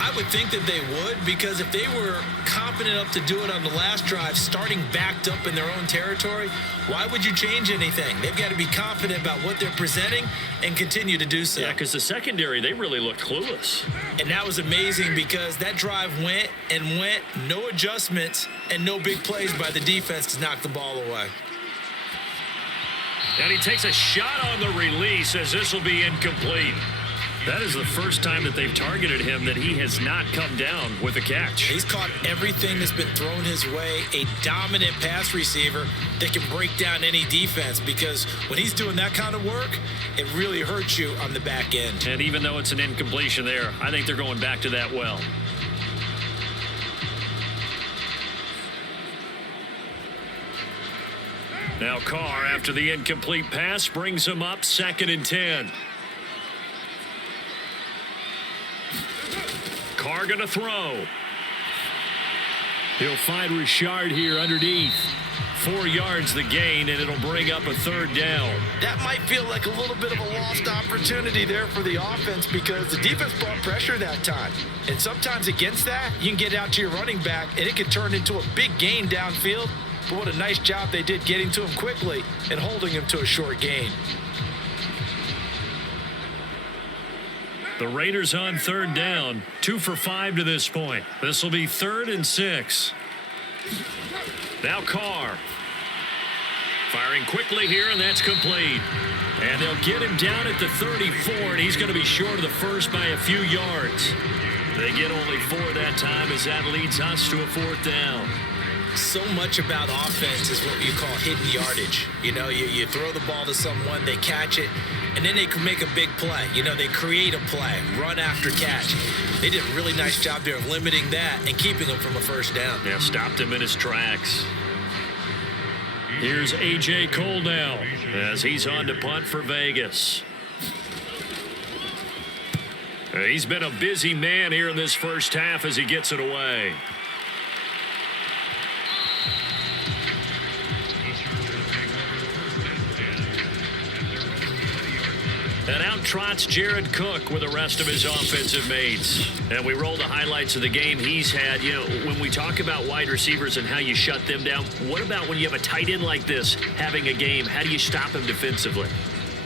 I would think that they would, because if they were confident enough to do it on the last drive, starting backed up in their own territory, why would you change anything? They've got to be confident about what they're presenting and continue to do so. Yeah, because the secondary, they really looked clueless. And that was amazing because that drive went and went, no adjustments and no big plays by the defense to knock the ball away. And he takes a shot on the release as this will be incomplete. That is the first time that they've targeted him that he has not come down with a catch. He's caught everything that's been thrown his way, a dominant pass receiver that can break down any defense, because when he's doing that kind of work, it really hurts you on the back end. And even though it's an incompletion there, I think they're going back to that well. Now Carr, after the incomplete pass, brings him up 2nd and 10. Carr going to throw. He'll find Richard here underneath. 4 yards the gain, and it'll bring up a 3rd down. That might feel like a little bit of a lost opportunity there for the offense, because the defense brought pressure that time. And sometimes against that, you can get out to your running back, and it can turn into a big gain downfield. But what a nice job they did getting to him quickly and holding him to a short gain. The Raiders on 3rd down, 2 for 5 to this point. This will be 3rd and 6. Now Carr. Firing quickly here, and that's complete. And they'll get him down at the 34, and he's going to be short of the first by a few yards. They get only 4 that time as that leads us to a 4th down. So much about offense is what you call hidden yardage. You know, you throw the ball to someone, they catch it, and then they can make a big play. You know, they create a play, run after catch. They did a really nice job there of limiting that and keeping him from a 1st down. Yeah, stopped him in his tracks. Here's A.J. Cole now as he's on to punt for Vegas. He's been a busy man here in this first half as he gets it away. And out trots Jared Cook with the rest of his offensive mates. And we roll the highlights of the game he's had. You know, when we talk about wide receivers and how you shut them down, what about when you have a tight end like this having a game? How do you stop him defensively?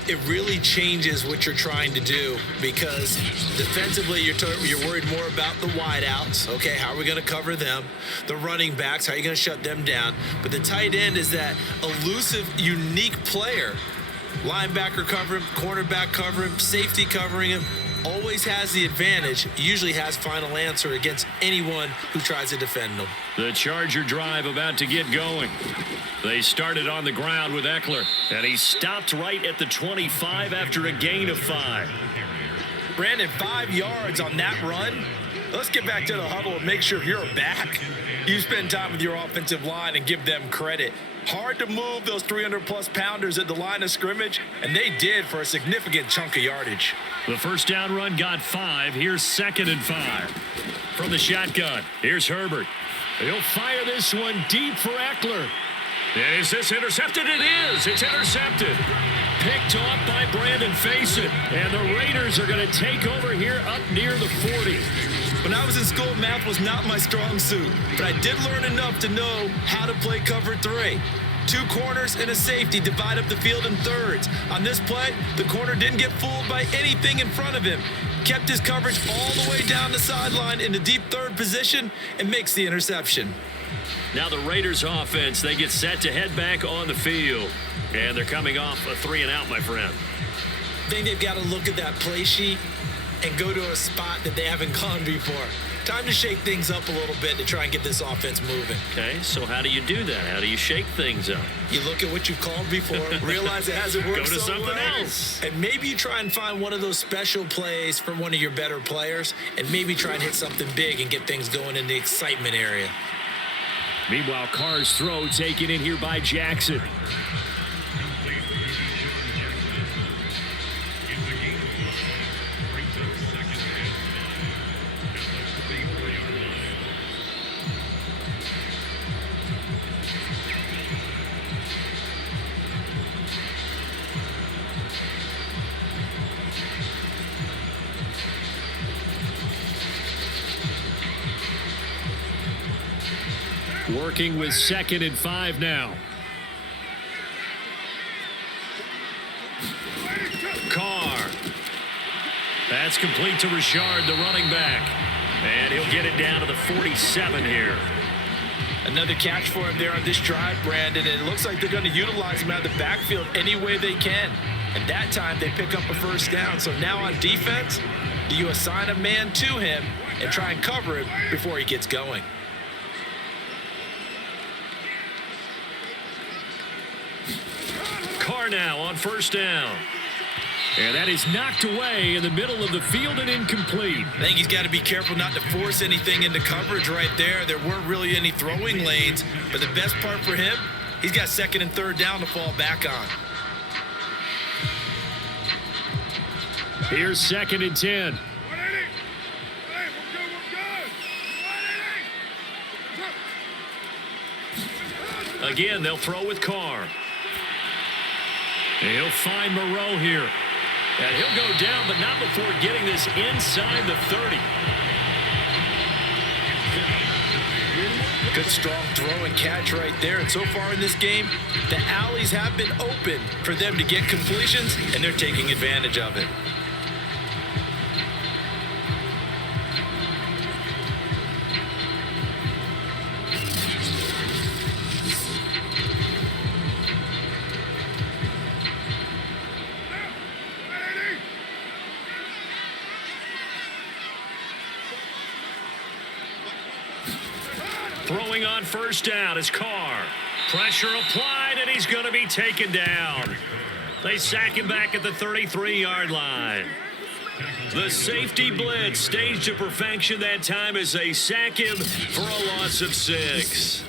It really changes what you're trying to do, because defensively you're worried more about the wideouts. Okay, how are we going to cover them? The running backs, how are you going to shut them down? But the tight end is that elusive, unique player. Linebacker cover him, cornerback cover him, safety covering him. Always has the advantage, usually has final answer against anyone who tries to defend them. The Charger drive about to get going. They started on the ground with Eckler, and he stopped right at the 25 after a gain of 5. Brandon, 5 yards on that run. Let's get back to the huddle and make sure you're back. You spend time with your offensive line and give them credit. Hard to move those 300-plus pounders at the line of scrimmage, and they did for a significant chunk of yardage. The first down run got 5. Here's 2nd and 5. From the shotgun, here's Herbert. He'll fire this one deep for Eckler. And is this intercepted? It is. It's intercepted. Picked off by Brandon Faison. And the Raiders are going to take over here up near the 40. When I was in school, math was not my strong suit, but I did learn enough to know how to play cover 3. 2 corners and a safety divide up the field in thirds. On this play, the corner didn't get fooled by anything in front of him. Kept his coverage all the way down the sideline in the deep 3rd position and makes the interception. Now the Raiders offense, they get set to head back on the field. And they're coming off a 3 and out, my friend. I think they've got to look at that play sheet and go to a spot that they haven't gone before. Time to shake things up a little bit to try and get this offense moving. Okay, so how do you do that? How do you shake things up? You look at what you've called before, realize it hasn't worked Go to so something well, else. and maybe you try and find one of those special plays from one of your better players, and maybe try and hit something big and get things going in the excitement area. Meanwhile, Carr's throw taken in here by Jackson. Working with 2nd and 5 now. Carr. That's complete to Richard, the running back. And he'll get it down to the 47 here. Another catch for him there on this drive, Brandon. And it looks like they're going to utilize him out of the backfield any way they can. And that time they pick up a first down. So now on defense, do you assign a man to him and try and cover him before he gets going? Carr now on first down. And that is knocked away in the middle of the field and incomplete. I think he's got to be careful not to force anything into coverage right there. There weren't really any throwing lanes, but the best part for him, he's got 2nd and 3rd down to fall back on. Here's 2nd and 10. Again, they'll throw with Carr. He'll find Moreau here. And he'll go down, but not before getting this inside the 30. Good strong throw and catch right there. And so far in this game, the alleys have been open for them to get completions, and they're taking advantage of it. Throwing on first down is Carr. Pressure applied, and he's going to be taken down. They sack him back at the 33-yard line. The safety blitz staged to perfection that time as they sack him for a loss of 6.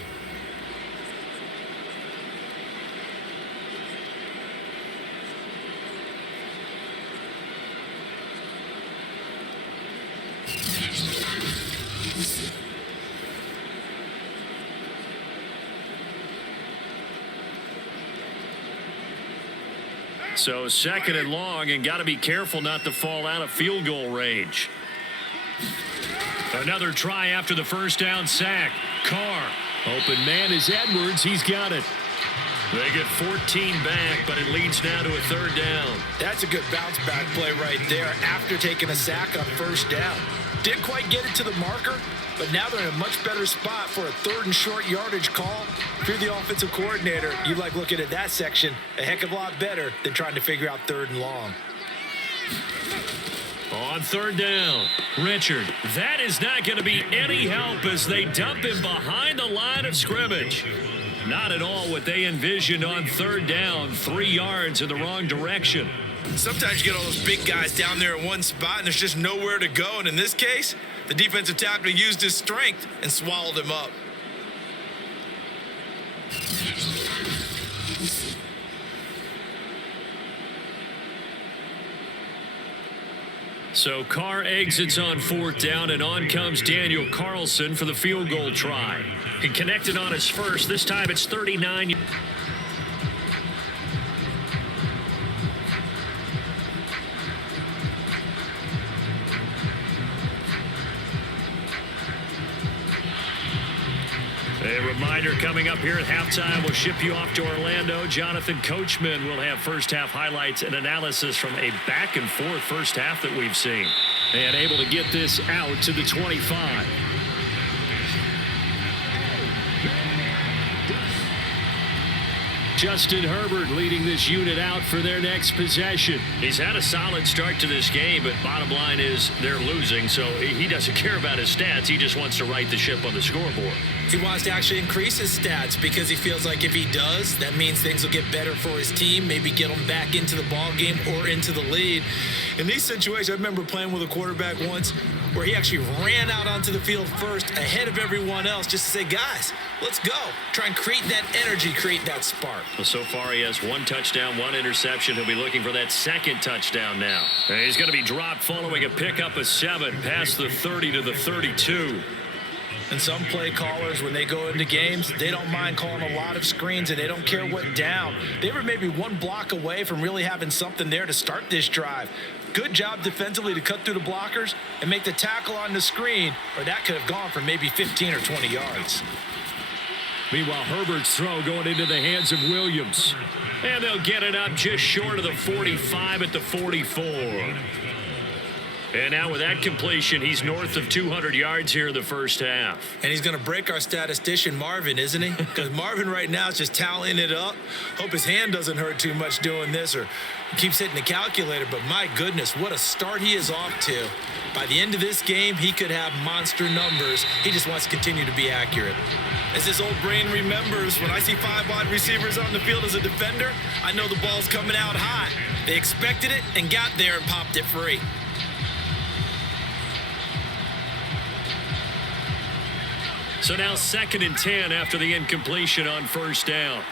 So 2nd and long, and got to be careful not to fall out of field goal range. Another try after the first down sack. Carr. Open man is Edwards. He's got it. They get 14 back, but it leads now to a 3rd down. That's a good bounce back play right there after taking a sack on first down. Didn't quite get it to the marker, but now they're in a much better spot for a 3rd and short yardage call. If you're the offensive coordinator, you like looking at that section a heck of a lot better than trying to figure out 3rd and long. On 3rd down, Richard. That is not going to be any help as they dump him behind the line of scrimmage. Not at all what they envisioned on 3rd down, 3 yards in the wrong direction. Sometimes you get all those big guys down there in one spot and there's just nowhere to go. And in this case, the defensive tackle used his strength and swallowed him up. So Carr exits on 4th down, and on comes Daniel Carlson for the field goal try. He connected on his first. This time it's 39. A reminder coming up here at halftime, we'll ship you off to Orlando. Jonathan Coachman will have first half highlights and analysis from a back and forth first half that we've seen. And able to get this out to the 25. Justin Herbert leading this unit out for their next possession. He's had a solid start to this game, but bottom line is they're losing, so he doesn't care about his stats. He just wants to right the ship on the scoreboard. He wants to actually increase his stats because he feels like if he does, that means things will get better for his team, maybe get him back into the ball game or into the lead. In these situations, I remember playing with a quarterback once where he actually ran out onto the field first ahead of everyone else just to say, guys, let's go. Try and create that energy, create that spark. Well, so far he has 1 touchdown, 1 interception. He'll be looking for that 2nd touchdown now. And he's going to be dropped following a pickup of 7 past the 30 to the 32. And some play callers, when they go into games, they don't mind calling a lot of screens and they don't care what down. They were maybe 1 block away from really having something there to start this drive. Good job defensively to cut through the blockers and make the tackle on the screen, or that could have gone for maybe 15 or 20 yards. Meanwhile, Herbert's throw going into the hands of Williams. And they'll get it up just short of the 45 at the 44. And now with that completion, he's north of 200 yards here in the first half. And he's going to break our statistician, Marvin, isn't he? Because Marvin right now is just tallying it up. Hope his hand doesn't hurt too much doing this or keeps hitting the calculator. But my goodness, what a start he is off to. By the end of this game, he could have monster numbers. He just wants to continue to be accurate. As his old brain remembers, when I see 5 wide receivers on the field as a defender, I know the ball's coming out hot. They expected it and got there and popped it free. So now 2nd and 10 after the incompletion on first down.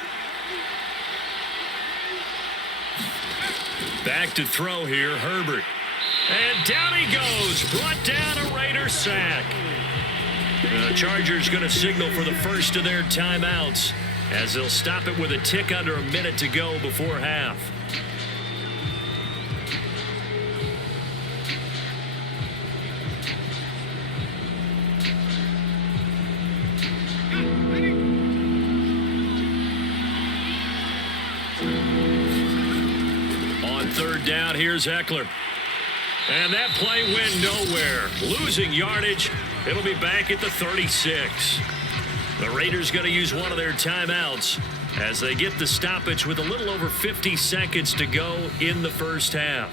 Back to throw here, Herbert. And down he goes, brought down a Raider sack. The Chargers going to signal for the first of their timeouts as they'll stop it with a tick under a minute to go before half. On 3rd down, here's Eckler. And that play went nowhere. Losing yardage. It'll be back at the 36. The Raiders going to use one of their timeouts as they get the stoppage with a little over 50 seconds to go in the first half.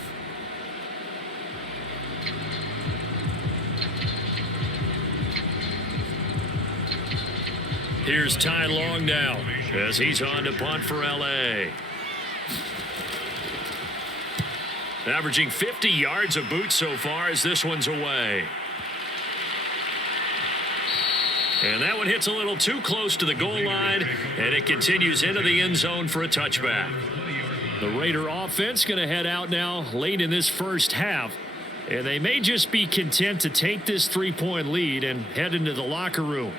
Here's Ty Long now as he's on to punt for L.A. Averaging 50 yards a boot so far as this one's away. And that one hits a little too close to the goal line, and it continues into the end zone for a touchback. The Raider offense going to head out now late in this first half, and they may just be content to take this 3-point lead and head into the locker room.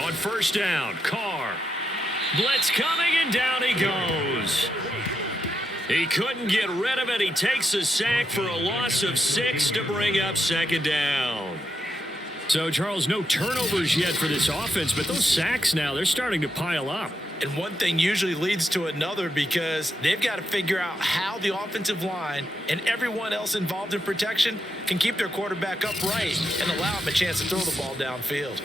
On first down, Carr. Blitz coming, and down he goes. He couldn't get rid of it. He takes a sack for a loss of 6 to bring up 2nd down. So, Charles, no turnovers yet for this offense, but those sacks now, they're starting to pile up. And one thing usually leads to another because they've got to figure out how the offensive line and everyone else involved in protection can keep their quarterback upright and allow him a chance to throw the ball downfield.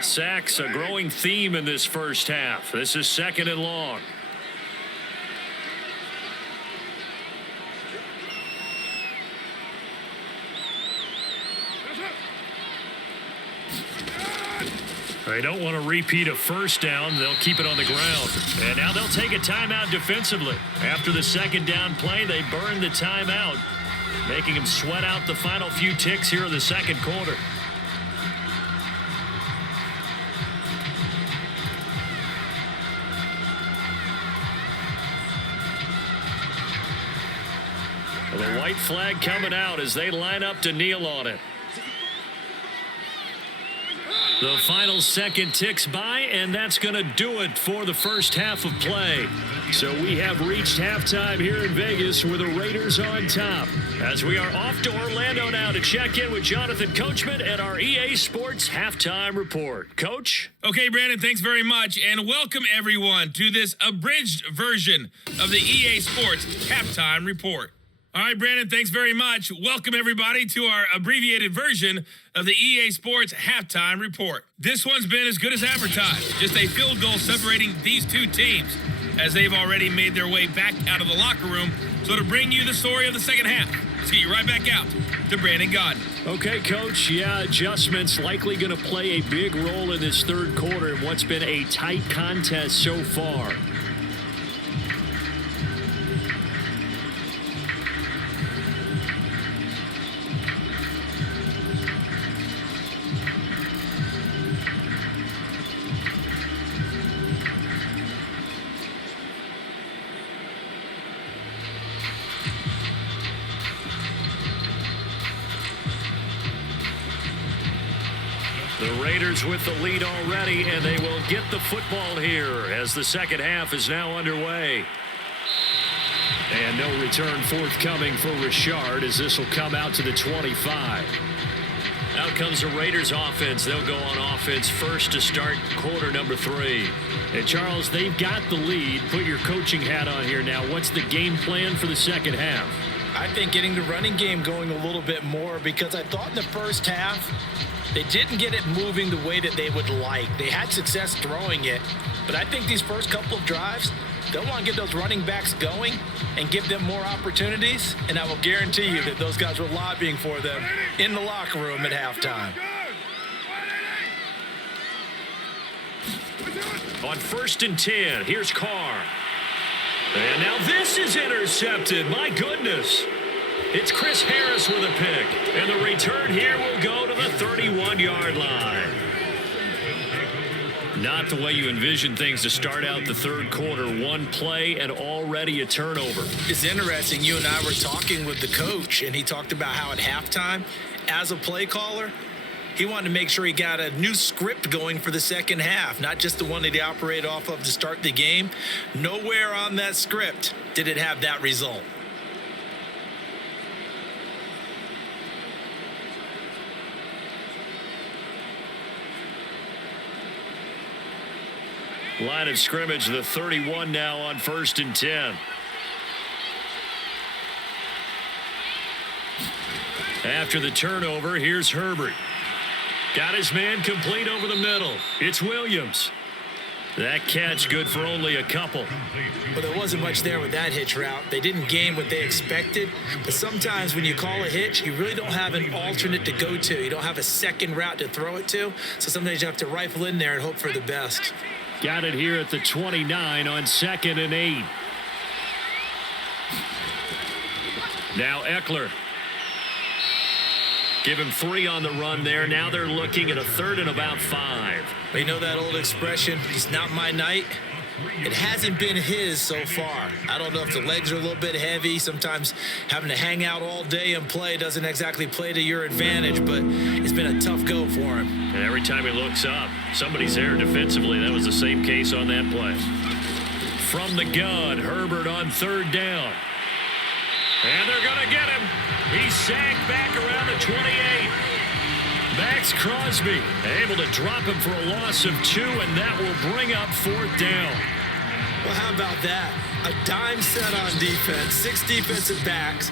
Sacks, a growing theme in this first half. This is 2nd and long. They don't want to repeat a first down. They'll keep it on the ground. And now they'll take a timeout defensively. After the 2nd down play, they burn the timeout, making them sweat out the final few ticks here in the 2nd quarter. The white flag coming out as they line up to kneel on it. The final second ticks by, and that's going to do it for the first half of play. So we have reached halftime here in Vegas with the Raiders on top. As we are off to Orlando now to check in with Jonathan Coachman at our EA Sports Halftime Report. Coach? Okay, Brandon, thanks very much, and welcome everyone to this abridged version of the EA Sports Halftime Report. All right, Brandon, thanks very much. Welcome, everybody, to our abbreviated version of the EA Sports Halftime Report. This one's been as good as advertised. Just a field goal separating these two teams as they've already made their way back out of the locker room. So to bring you the story of the second half, let's get you right back out to Brandon Godden. Okay, Coach. Yeah, adjustments likely going to play a big role in this third quarter in what's been a tight contest so far. The Raiders with the lead already, and they will get the football here as the second half is now underway. And no return forthcoming for Richard as this will come out to the 25. Out comes the Raiders offense. They'll go on offense first to start quarter number 3. And Charles, they've got the lead. Put your coaching hat on here now. What's the game plan for the second half? I think getting the running game going a little bit more, because I thought in the first half they didn't get it moving the way that they would like. They had success throwing it, but I think these first couple of drives, they'll want to get those running backs going and give them more opportunities, and I will guarantee you that those guys were lobbying for them in the locker room at halftime. On 1st and 10, here's Carr. And now this is intercepted. My goodness. It's Chris Harris with a pick. And the return here will go to the 31-yard line. Not the way you envision things to start out the third quarter. One play and already a turnover. It's interesting. You and I were talking with the coach, and he talked about how at halftime, as a play caller, he wanted to make sure he got a new script going for the second half, not just the one that he operated off of to start the game. Nowhere on that script did it have that result. Line of scrimmage, the 31 now on 1st and 10. After the turnover, here's Herbert. Got his man complete over the middle. It's Williams. That catch good for only a couple. Well, there wasn't much there with that hitch route. They didn't gain what they expected. But sometimes when you call a hitch, you really don't have an alternate to go to. You don't have a second route to throw it to. So sometimes you have to rifle in there and hope for the best. Got it here at the 29 on 2nd and 8. Now Eckler. Give him 3 on the run there. Now they're looking at a 3rd and about 5. But you know that old expression, it's not my night? It hasn't been his so far. I don't know if the legs are a little bit heavy. Sometimes having to hang out all day and play doesn't exactly play to your advantage, but it's been a tough go for him. And every time he looks up, somebody's there defensively. That was the same case on that play. From the gun, Herbert on 3rd down. And they're going to get him. He's sagged back around the 28. Max Crosby able to drop him for a loss of 2, and that will bring up 4th down. Well, how about that? A dime set on defense, 6 defensive backs.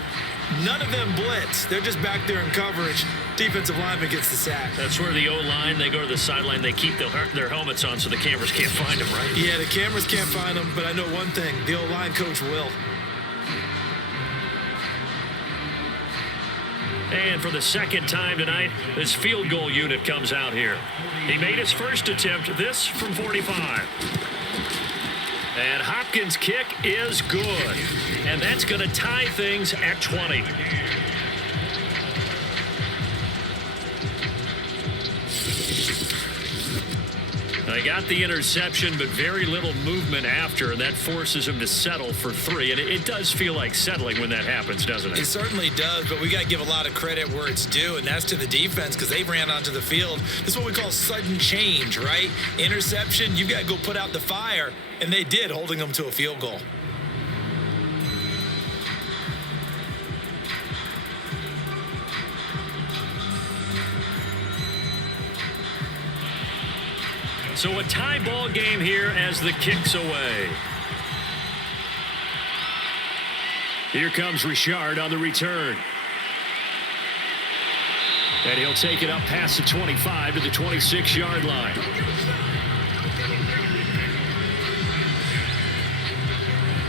None of them blitz. They're just back there in coverage. Defensive lineman gets the sack. That's where the O-line, they go to the sideline, they keep their helmets on so the cameras can't find them, right? Yeah, the cameras can't find them, but I know one thing. The O-line coach will. And for the second time tonight, this field goal unit comes out here. He made his first attempt, this from 45. And Hopkins' kick is good. And that's going to tie things at 20. They got the interception, but very little movement after, and that forces him to settle for 3. And it does feel like settling when that happens, doesn't it? It certainly does, but we got to give a lot of credit where it's due, and that's to the defense because they ran onto the field. This is what we call sudden change, right? Interception, you got to go put out the fire, and they did, holding them to a field goal. So a tie ball game here as the kick's away. Here comes Richard on the return. And he'll take it up past the 25 to the 26-yard line.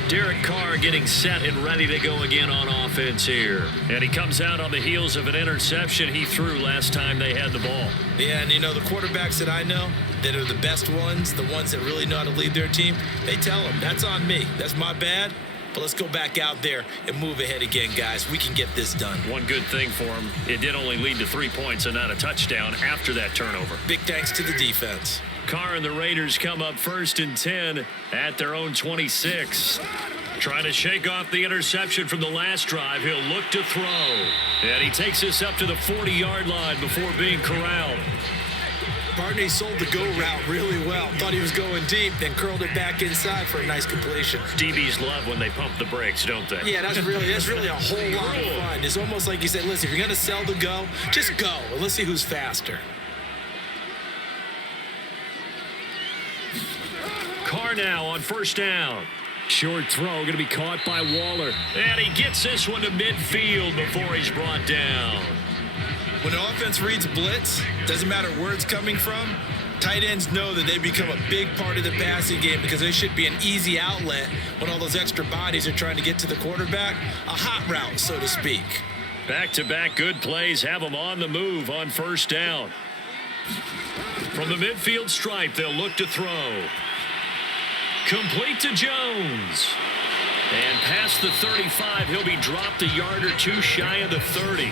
Derek Carr getting set and ready to go again on offense here. And he comes out on the heels of an interception he threw last time they had the ball. Yeah, and you know, the quarterbacks that I know that are the best ones, the ones that really know how to lead their team, they tell them, that's on me. That's my bad. But let's go back out there and move ahead again, guys. We can get this done. One good thing for him, it did only lead to 3 points and not a touchdown after that turnover. Big thanks to the defense. Carr and the Raiders come up 1st and 10 at their own 26. Trying to shake off the interception from the last drive. He'll look to throw. And he takes us up to the 40-yard line before being corralled. Partner, he sold the go route really well. Thought he was going deep, then curled it back inside for a nice completion. DBs love when they pump the brakes, don't they? Yeah, that's really a whole lot of fun. It's almost like you said, listen, if you're going to sell the go, just go. And let's see who's faster. Carr now on first down. Short throw going to be caught by Waller. And he gets this one to midfield before he's brought down. When an offense reads blitz, doesn't matter where it's coming from, tight ends know that they become a big part of the passing game because they should be an easy outlet when all those extra bodies are trying to get to the quarterback. A hot route, so to speak. Back-to-back good plays have them on the move on first down. From the midfield stripe, they'll look to throw. Complete to Jones. And past the 35, he'll be dropped a yard or two shy of the 30.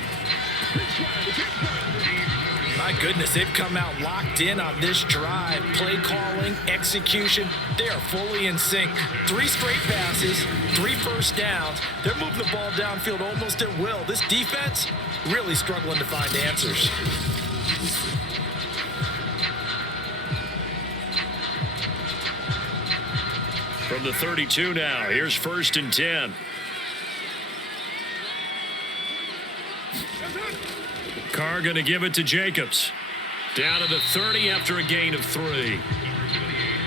My goodness, they've come out locked in on this drive. Play calling, execution, they are fully in sync. 3 straight passes, 3 first downs. They're moving the ball downfield almost at will. This defense really struggling to find answers. From the 32 now, here's first and 10. Carr going to give it to Jacobs. Down to the 30 after a gain of 3.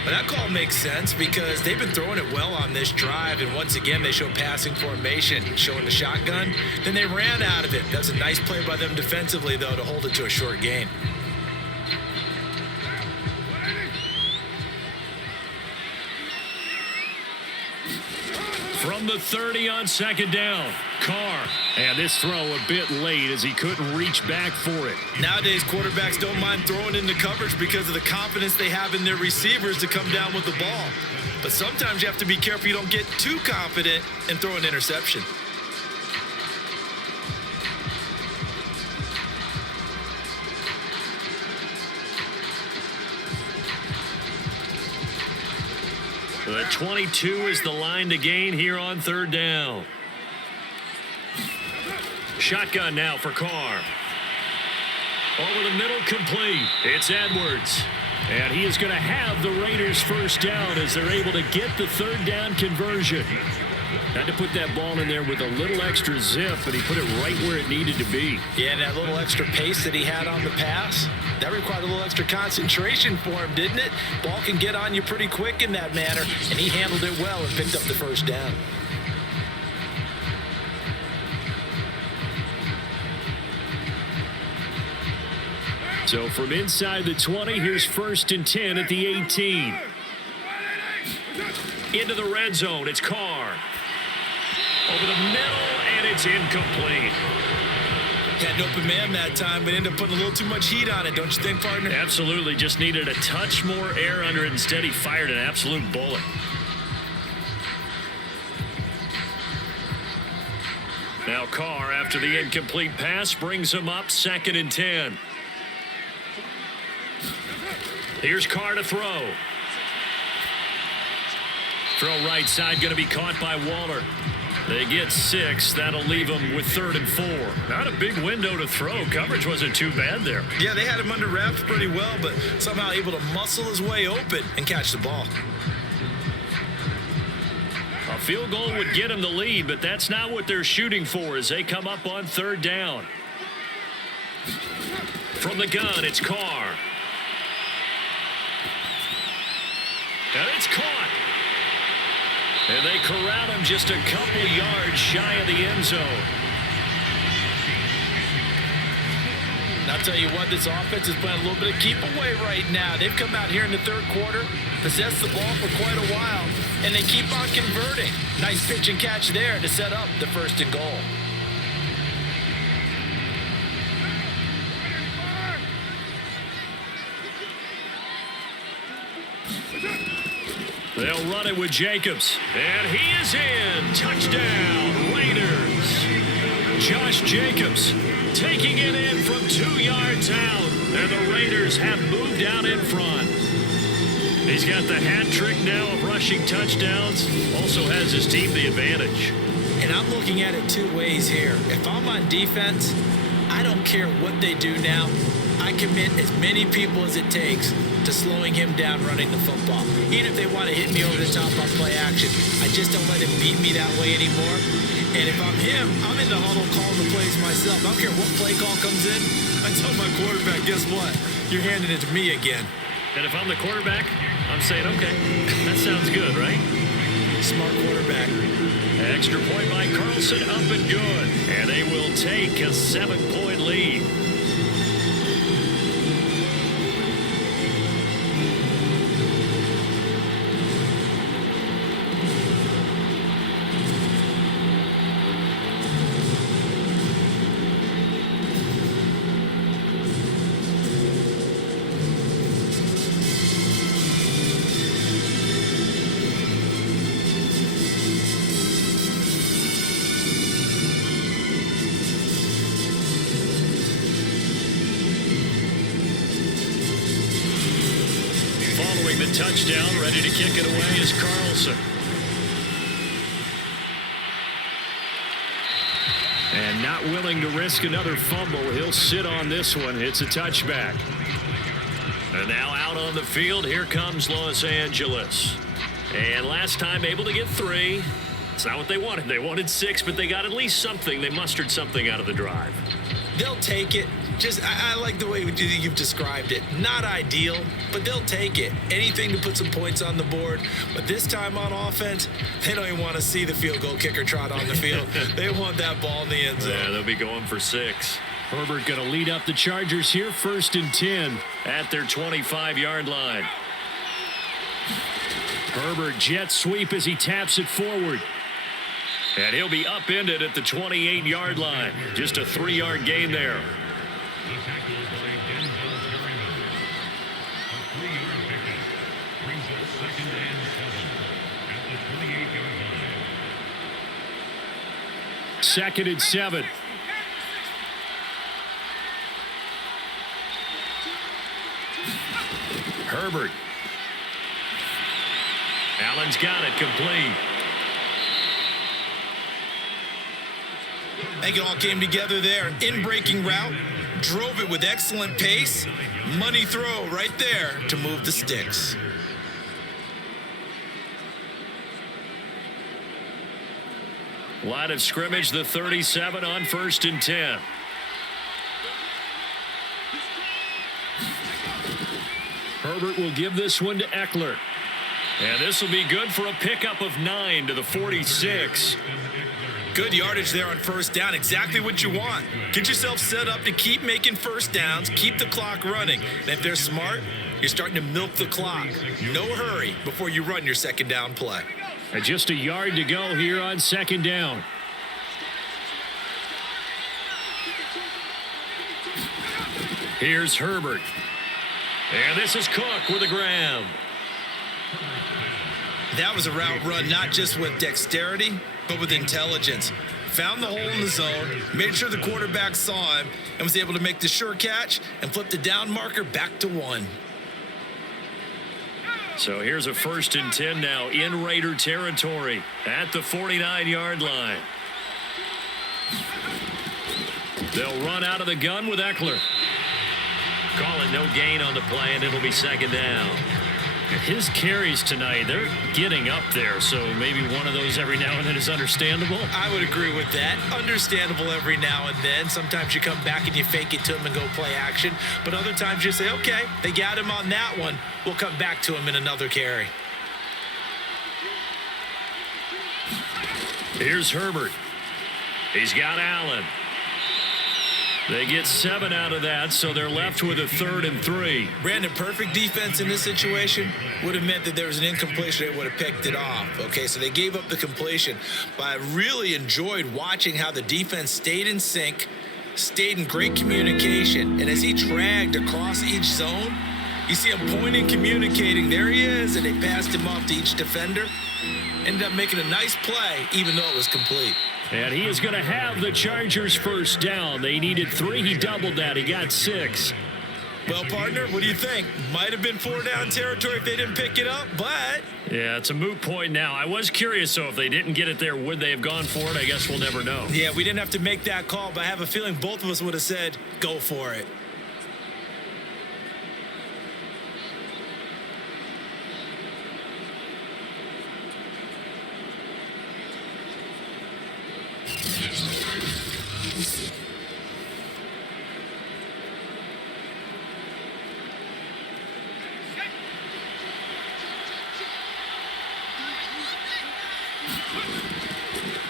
But that call makes sense because they've been throwing it well on this drive, and once again they show passing formation, showing the shotgun. Then they ran out of it. That's a nice play by them defensively, though, to hold it to a short gain. From the 30 on second down, Carr. And this throw a bit late as he couldn't reach back for it. Nowadays, quarterbacks don't mind throwing into coverage because of the confidence they have in their receivers to come down with the ball. But sometimes you have to be careful you don't get too confident and throw an interception. The 22 is the line to gain here on third down. Shotgun now for Carr. Over the middle, complete. It's Edwards. And he is going to have the Raiders first down as they're able to get the third down conversion. Had to put that ball in there with a little extra zip, but he put it right where it needed to be. Yeah, and that little extra pace that he had on the pass, that required a little extra concentration for him, didn't it? Ball can get on you pretty quick in that manner, and he handled it well and picked up the first down. So from inside the 20, here's first and 10 at the 18. Into the red zone, it's Carr. Over the middle, and it's incomplete. Had an open man that time, but ended up putting a little too much heat on it, don't you think, partner? Absolutely, just needed a touch more air under it. Instead, he fired an absolute bullet. Now Carr, after the incomplete pass, brings him up second and 10. Here's Carr to throw. Throw right side, going to be caught by Waller. They get 6. That'll leave them with 3rd and 4. Not a big window to throw. Coverage wasn't too bad there. Yeah, they had him under wraps pretty well, but somehow able to muscle his way open and catch the ball. A field goal would get them the lead, but that's not what they're shooting for as they come up on third down. From the gun, it's Carr. And it's caught. And they corral him just a couple yards shy of the end zone. And I'll tell you what, this offense is playing a little bit of keep away right now. They've come out here in the third quarter, possessed the ball for quite a while, and they keep on converting. Nice pitch and catch there to set up the 1st and goal. They'll run it with Jacobs. And he is in. Touchdown, Raiders. Josh Jacobs taking it in from 2 yards out. And the Raiders have moved out in front. He's got the hat trick now of rushing touchdowns. Also has his team the advantage. And I'm looking at it 2 ways here. If I'm on defense, I don't care what they do now. I commit as many people as it takes to slowing him down running the football. Even if they want to hit me over the top on play action, I just don't let him beat me that way anymore. And if I'm him, I'm in the huddle calling the plays myself. I don't care what play call comes in. I tell my quarterback, guess what? You're handing it to me again. And if I'm the quarterback, I'm saying, okay, that sounds good, right? Smart quarterback. Extra point by Carlson, up and good. And they will take a 7-point lead. The touchdown, ready to kick it away is Carlson. And not willing to risk another fumble. He'll sit on this one. It's a touchback. And now out on the field, here comes Los Angeles. And last time able to get 3. It's not what they wanted. They wanted 6, but they got at least something. They mustered something out of the drive. They'll take it. I like the way you've described it. Not ideal, but they'll take it. Anything to put some points on the board. But this time on offense, they don't even want to see the field goal kicker trot on the field. They want that ball in the end zone. Yeah, they'll be going for 6. Herbert going to lead up the Chargers here, 1st and 10 at their 25-yard line. Herbert jet sweep as he taps it forward. And he'll be upended at the 28-yard line. Just a 3-yard gain there. Second and 7. Herbert. Allen's got it complete. I think it all came together there. In-breaking route. Drove it with excellent pace. Money throw right there to move the sticks. Line of scrimmage, the 37 on 1st and 10. Herbert will give this one to Eckler. And this will be good for a pickup of 9 to the 46. Good yardage there on 1st down. Exactly what you want. Get yourself set up to keep making 1st downs, keep the clock running. And if they're smart, you're starting to milk the clock. No hurry before you run your 2nd down play. And just a yard to go here on 2nd down. Here's Herbert. And this is Cook with a grab. That was a route run not just with dexterity, but with intelligence. Found the hole in the zone, made sure the quarterback saw him, and was able to make the sure catch and flip the down marker back to 1. So here's a 1st and 10 now in Raider territory at the 49-yard line. They'll run out of the gun with Eckler. Call it no gain on the play, and it'll be 2nd down. His carries tonight, they're getting up there, so maybe one of those every now and then is understandable. I would agree with that. Understandable every now and then. Sometimes you come back and you fake it to him and go play action. But other times you say, okay, they got him on that one. We'll come back to him in another carry. Here's Herbert. He's got Allen. They get 7 out of that, so they're left with a 3rd and 3. Brandon, perfect defense in this situation would have meant that there was an incompletion. They would have picked it off. Okay, so they gave up the completion. But I really enjoyed watching how the defense stayed in sync, stayed in great communication. And as he dragged across each zone, you see him pointing, communicating. There he is, and they passed him off to each defender. Ended up making a nice play, even though it was complete. And he is going to have the Chargers 1st down. They needed 3. He doubled that. He got 6. Well, partner, what do you think? Might have been 4 down territory if they didn't pick it up, but... Yeah, it's a moot point now. I was curious, so if they didn't get it there, would they have gone for it? I guess we'll never know. Yeah, we didn't have to make that call, but I have a feeling both of us would have said, go for it.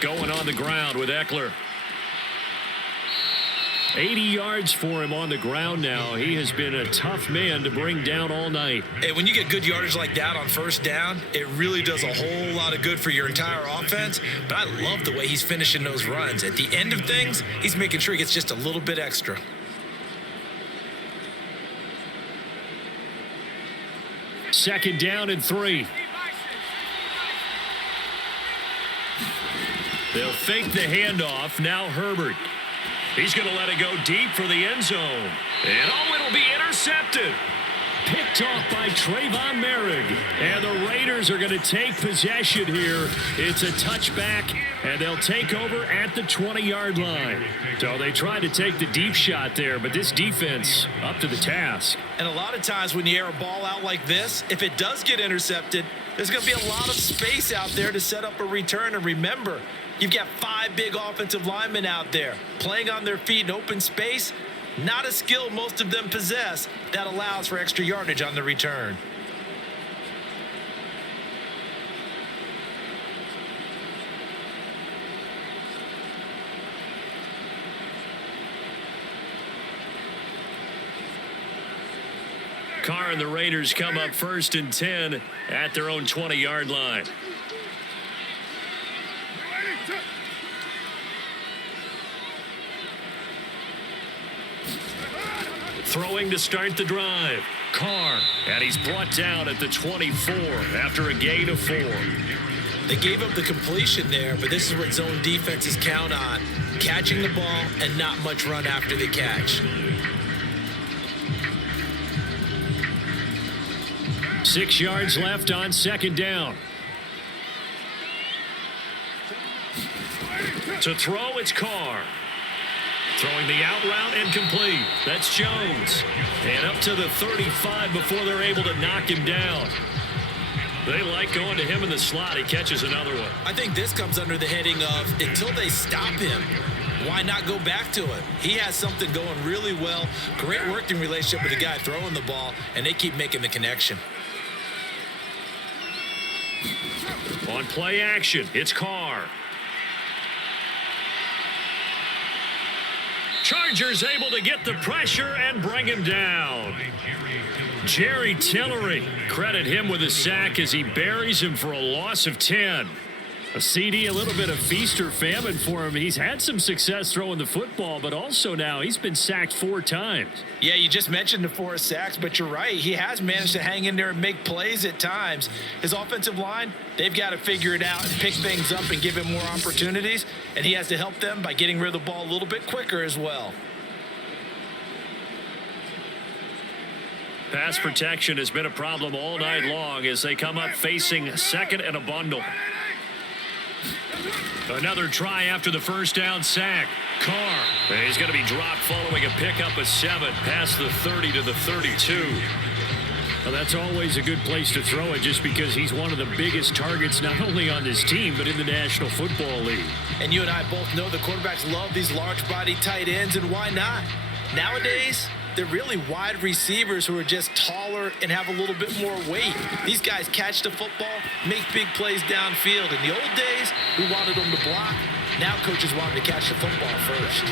going on the ground with Eckler. 80 yards for him on the ground now. He has been a tough man to bring down all night. Hey, when you get good yardage like that on first down, it really does a whole lot of good for your entire offense. But I love the way he's finishing those runs. At the end of things, he's making sure he gets just a little bit extra. Second down and 3. They'll fake the handoff. Now Herbert. He's going to let it go deep for the end zone. And it'll be intercepted. Picked off by Trayvon Merrick. And the Raiders are going to take possession here. It's a touchback, and they'll take over at the 20-yard line. So they tried to take the deep shot there, but this defense up to the task. And a lot of times when you air a ball out like this, if it does get intercepted, there's going to be a lot of space out there to set up a return. And remember, you've got 5 big offensive linemen out there playing on their feet in open space. Not a skill most of them possess that allows for extra yardage on the return. Carr and the Raiders come up 1st and 10 at their own 20-yard line. Throwing to start the drive. Carr, and he's brought down at the 24 after a gain of 4. They gave up the completion there, but this is what zone defenses count on. Catching the ball and not much run after the catch. 6 yards left on second down. To throw, it's Carr. Throwing the out route incomplete. That's Jones. And up to the 35 before they're able to knock him down. They like going to him in the slot. He catches another one. I think this comes under the heading of until they stop him, why not go back to it? He has something going really well. Great working relationship with the guy throwing the ball, and they keep making the connection. On play action, it's Carr. Chargers able to get the pressure and bring him down. Jerry Tillery, credit him with a sack as he buries him for a loss of 10. A CD, a little bit of feast or famine for him. He's had some success throwing the football, but also now he's been sacked 4 times. Yeah, you just mentioned the 4 sacks, but you're right. He has managed to hang in there and make plays at times. His offensive line, they've got to figure it out and pick things up and give him more opportunities, and he has to help them by getting rid of the ball a little bit quicker as well. Pass protection has been a problem all night long as they come up facing second and a bundle. Another try after the first down sack. Carr. He's going to be dropped following a pickup of 7 past the 30 to the 32. Well, that's always a good place to throw it just because he's one of the biggest targets not only on this team but in the National Football League. And you and I both know the quarterbacks love these large body tight ends, and why not? Nowadays, they're really wide receivers who are just taller and have a little bit more weight. These guys catch the football, make big plays downfield. In the old days, we wanted them to block. Now coaches want them to catch the football first.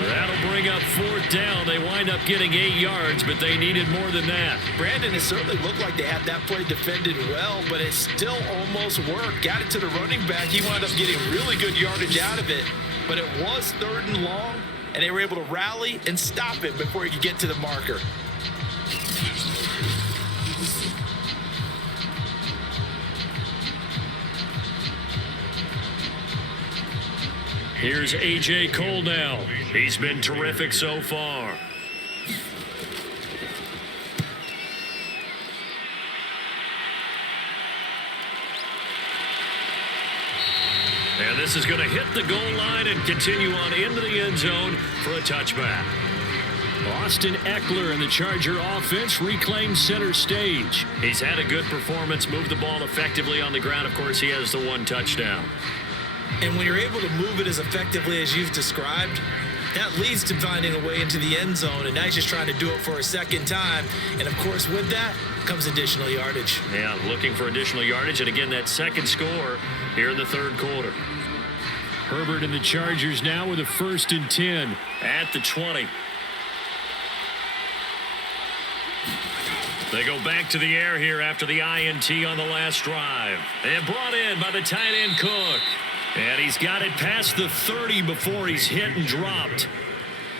That'll bring up 4th down. They wind up getting 8 yards, but they needed more than that. Brandon, it certainly looked like they had that play defended well, but it still almost worked. Got it to the running back. He wound up getting really good yardage out of it, but it was 3rd and long, and they were able to rally and stop it before he could get to the marker. Here's A.J. Cole now. He's been terrific so far. And this is going to hit the goal line and continue on into the end zone for a touchback. Austin Eckler and the Charger offense reclaimed center stage. He's had a good performance, moved the ball effectively on the ground. Of course, he has the 1 touchdown. And when you're able to move it as effectively as you've described, that leads to finding a way into the end zone, and now he's just trying to do it for a second time. And, of course, with that comes additional yardage. Yeah, looking for additional yardage, and again, that second score here in the 3rd quarter. Herbert and the Chargers now with a 1st and 10 at the 20. They go back to the air here after the INT on the last drive. And brought in by the tight end Cook. And he's got it past the 30 before he's hit and dropped.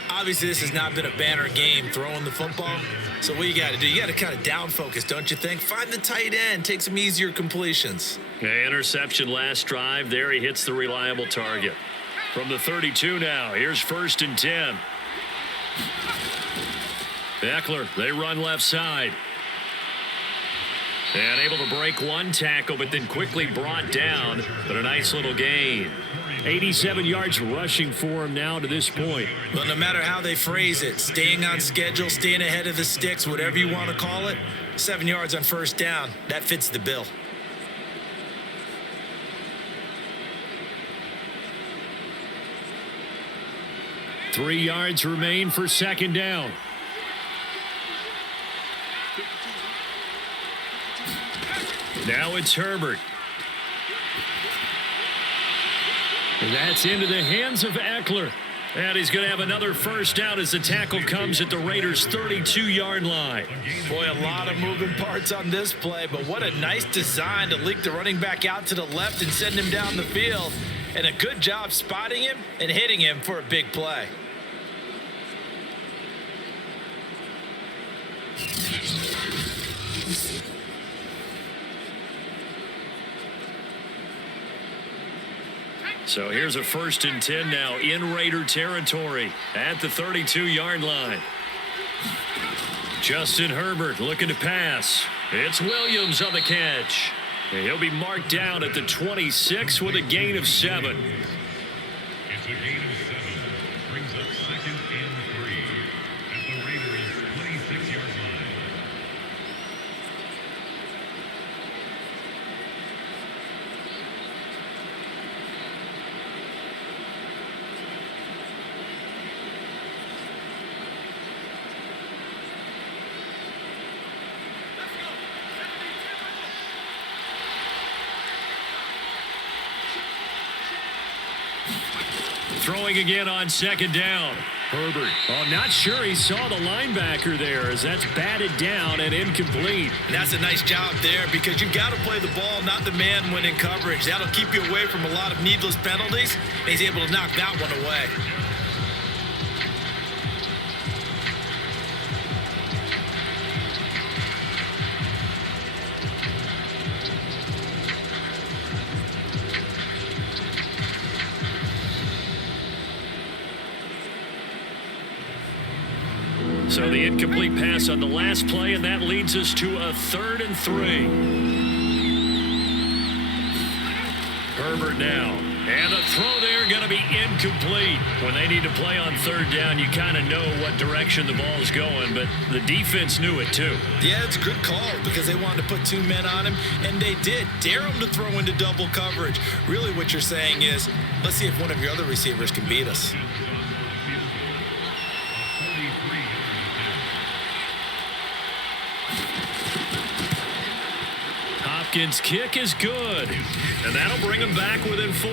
Obviously, this has not been a banner game throwing the football. So what you got to do, you got to kind of down focus, don't you think? Find the tight end, take some easier completions. Interception last drive. There he hits the reliable target. From the 32 now, here's 1st and 10. Eckler, they run left side. And able to break one tackle, but then quickly brought down. But a nice little gain. 87 yards rushing for him now to this point. Well, no matter how they phrase it, staying on schedule, staying ahead of the sticks, whatever you want to call it, 7 yards on 1st down, that fits the bill. Three yards remain for 2nd down. Now it's Herbert. And that's into the hands of Eckler. And he's going to have another 1st down as the tackle comes at the Raiders' 32-yard line. Boy, a lot of moving parts on this play, but what a nice design to leak the running back out to the left and send him down the field. And a good job spotting him and hitting him for a big play. So here's a 1st and 10 now in Raider territory at the 32-yard line. Justin Herbert looking to pass. It's Williams on the catch. And he'll be marked down at the 26 with a gain of 7. It's a gain of 7. Brings up 2nd and 3 at the Raiders' 26-yard line. Throwing again on 2nd down. Herbert. Oh, not sure he saw the linebacker there as that's batted down and incomplete. And that's a nice job there because you've got to play the ball, not the man when in coverage. That'll keep you away from a lot of needless penalties. And he's able to knock that one away. So the incomplete pass on the last play, and that leads us to a 3rd and 3. Herbert now. And the throw there going to be incomplete. When they need to play on 3rd down, you kind of know what direction the ball is going, but the defense knew it too. Yeah, it's a good call because they wanted to put 2 men on him, and they did. Dare him to throw into double coverage. Really what you're saying is, let's see if one of your other receivers can beat us. Hopkins' kick is good, and that'll bring him back within 4.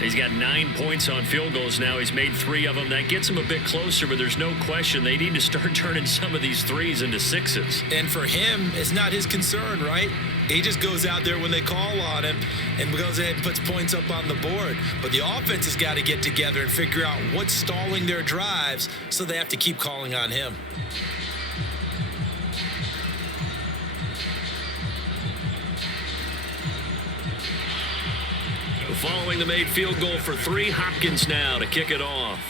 He's got 9 points on field goals now. He's made 3 of them. That gets him a bit closer, but there's no question they need to start turning some of these 3s into 6s. And for him, it's not his concern, right? He just goes out there when they call on him and goes ahead and puts points up on the board. But the offense has got to get together and figure out what's stalling their drives, so they have to keep calling on him. Following the made field goal for 3, Hopkins now to kick it off.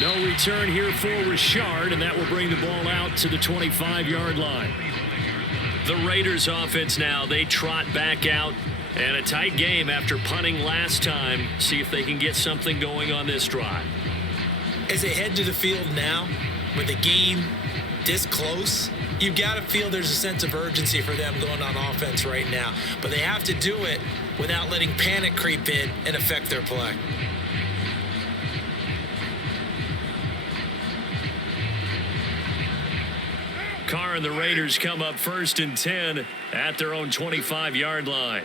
No return here for Richard, and that will bring the ball out to the 25-yard line. The Raiders offense now, they trot back out, and a tight game after punting last time. See if they can get something going on this drive. As they head to the field now, with the game this close, you've got to feel there's a sense of urgency for them going on offense right now. But they have to do it without letting panic creep in and affect their play. Carr and the Raiders come up 1st and 10 at their own 25-yard line.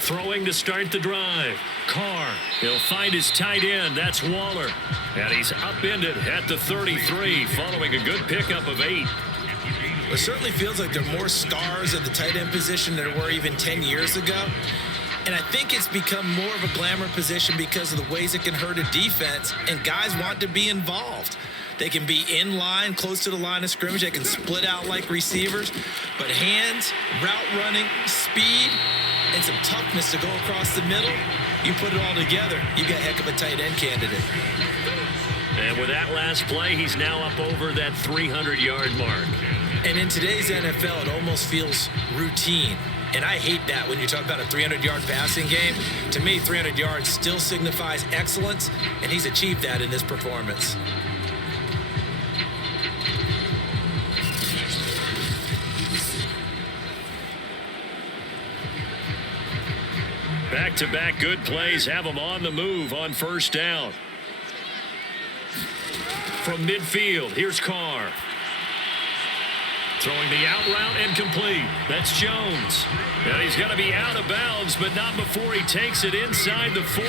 Throwing to start the drive. Carr, he'll find his tight end. That's Waller. And he's upended at the 33 following a good pickup of 8. It certainly feels like there are more stars at the tight end position than there were even 10 years ago. And I think it's become more of a glamour position because of the ways it can hurt a defense, and guys want to be involved. They can be in line, close to the line of scrimmage. They can split out like receivers. But hands, route running, speed, and some toughness to go across the middle, you put it all together, you got a heck of a tight end candidate. And with that last play, he's now up over that 300-yard mark. And in today's NFL, it almost feels routine. And I hate that when you talk about a 300-yard passing game. To me, 300 yards still signifies excellence, and he's achieved that in this performance. Back-to-back good plays have him on the move on 1st down. From midfield, here's Carr. Throwing the out route and complete. That's Jones. And he's going to be out of bounds, but not before he takes it inside the 40.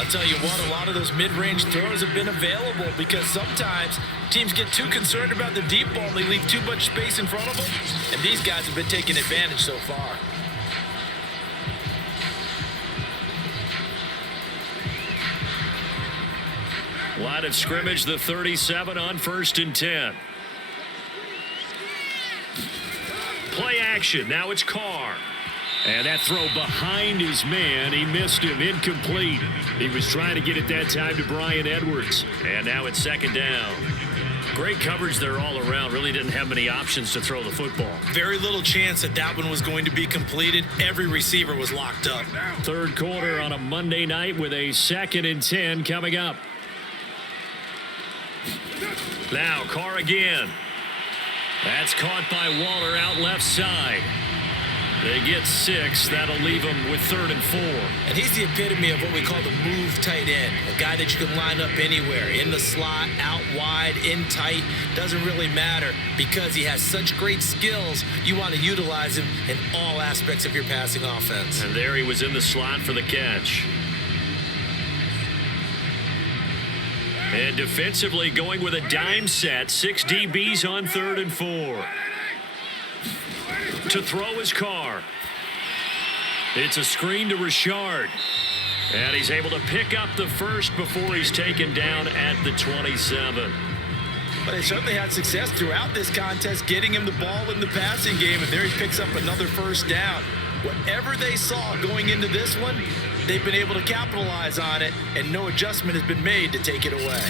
I'll tell you what, a lot of those mid-range throws have been available because sometimes teams get too concerned about the deep ball and they leave too much space in front of them. And these guys have been taking advantage so far. Line of scrimmage, the 37 on 1st and 10. Play action. Now it's Carr. And that throw behind his man. He missed him. Incomplete. He was trying to get it that time to Bryan Edwards. And now it's 2nd down. Great coverage there all around. Really didn't have many options to throw the football. Very little chance that that one was going to be completed. Every receiver was locked up. 3rd quarter on a Monday night with a 2nd and 10 coming up. Now Carr again. That's caught by Waller out left side. They get 6. That'll leave them with 3rd and 4. And he's the epitome of what we call the move tight end. A guy that you can line up anywhere. In the slot, out wide, in tight. Doesn't really matter because he has such great skills. You want to utilize him in all aspects of your passing offense. And there he was in the slot for the catch. And defensively going with a dime set. 6 DBs on 3rd and 4. To throw his Carr. It's a screen to Richard. And he's able to pick up the first before he's taken down at the 27. But they certainly had success throughout this contest getting him the ball in the passing game. And there he picks up another 1st down. Whatever they saw going into this one, they've been able to capitalize on it, and no adjustment has been made to take it away.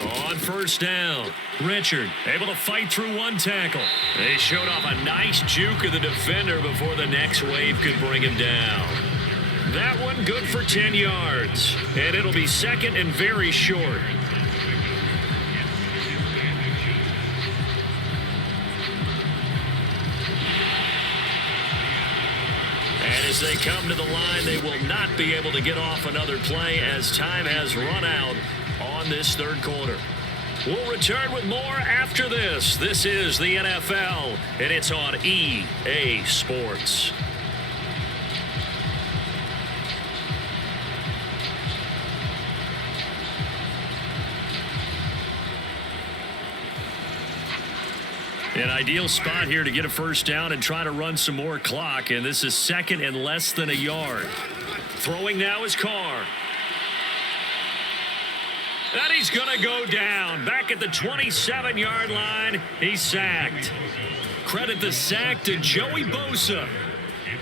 On 1st down, Richard able to fight through one tackle. They showed off a nice juke of the defender before the next wave could bring him down. That one good for 10 yards, and it'll be 2nd and very short. And as they come to the line, they will not be able to get off another play as time has run out on this 3rd quarter. We'll return with more after this. This is the NFL, and it's on EA Sports. An ideal spot here to get a 1st down and try to run some more clock, and this is 2nd and less than a yard. Throwing now is Carr. And he's going to go down. Back at the 27-yard line, he's sacked. Credit the sack to Joey Bosa.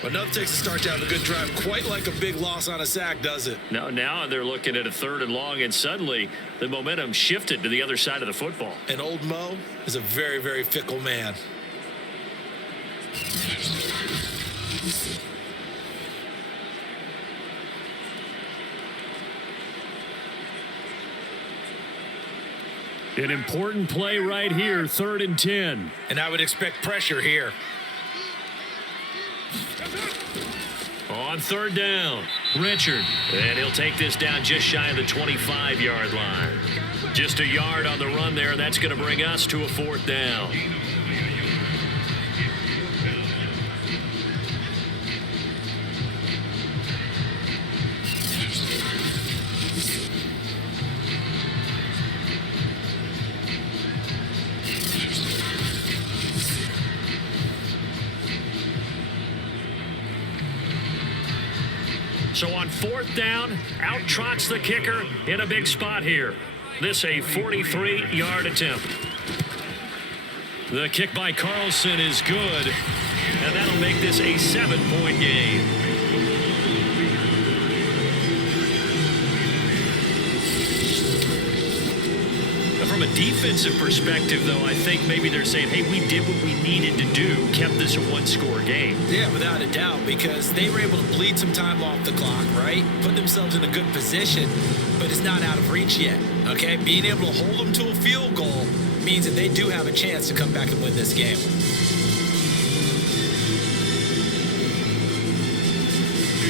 Enough takes a start to have a good drive. Quite like a big loss on a sack, does it? Now they're looking at a 3rd and long, and suddenly the momentum shifted to the other side of the football. And old Mo is a very, very fickle man. An important play right here, 3rd and 10. And I would expect pressure here. On 3rd down, Richard. And he'll take this down just shy of the 25-yard line. Just a yard on the run there. That's going to bring us to a 4th down. So on 4th down, out trots the kicker in a big spot here. This a 43-yard attempt. The kick by Carlson is good, and that'll make this a 7-point game. From a defensive perspective, though, I think maybe they're saying, hey, we did what we needed to do, kept this a one-score game. Yeah, without a doubt, because they were able to bleed some time off the clock, right? Put themselves in a good position, but it's not out of reach yet, okay? Being able to hold them to a field goal means that they do have a chance to come back and win this game.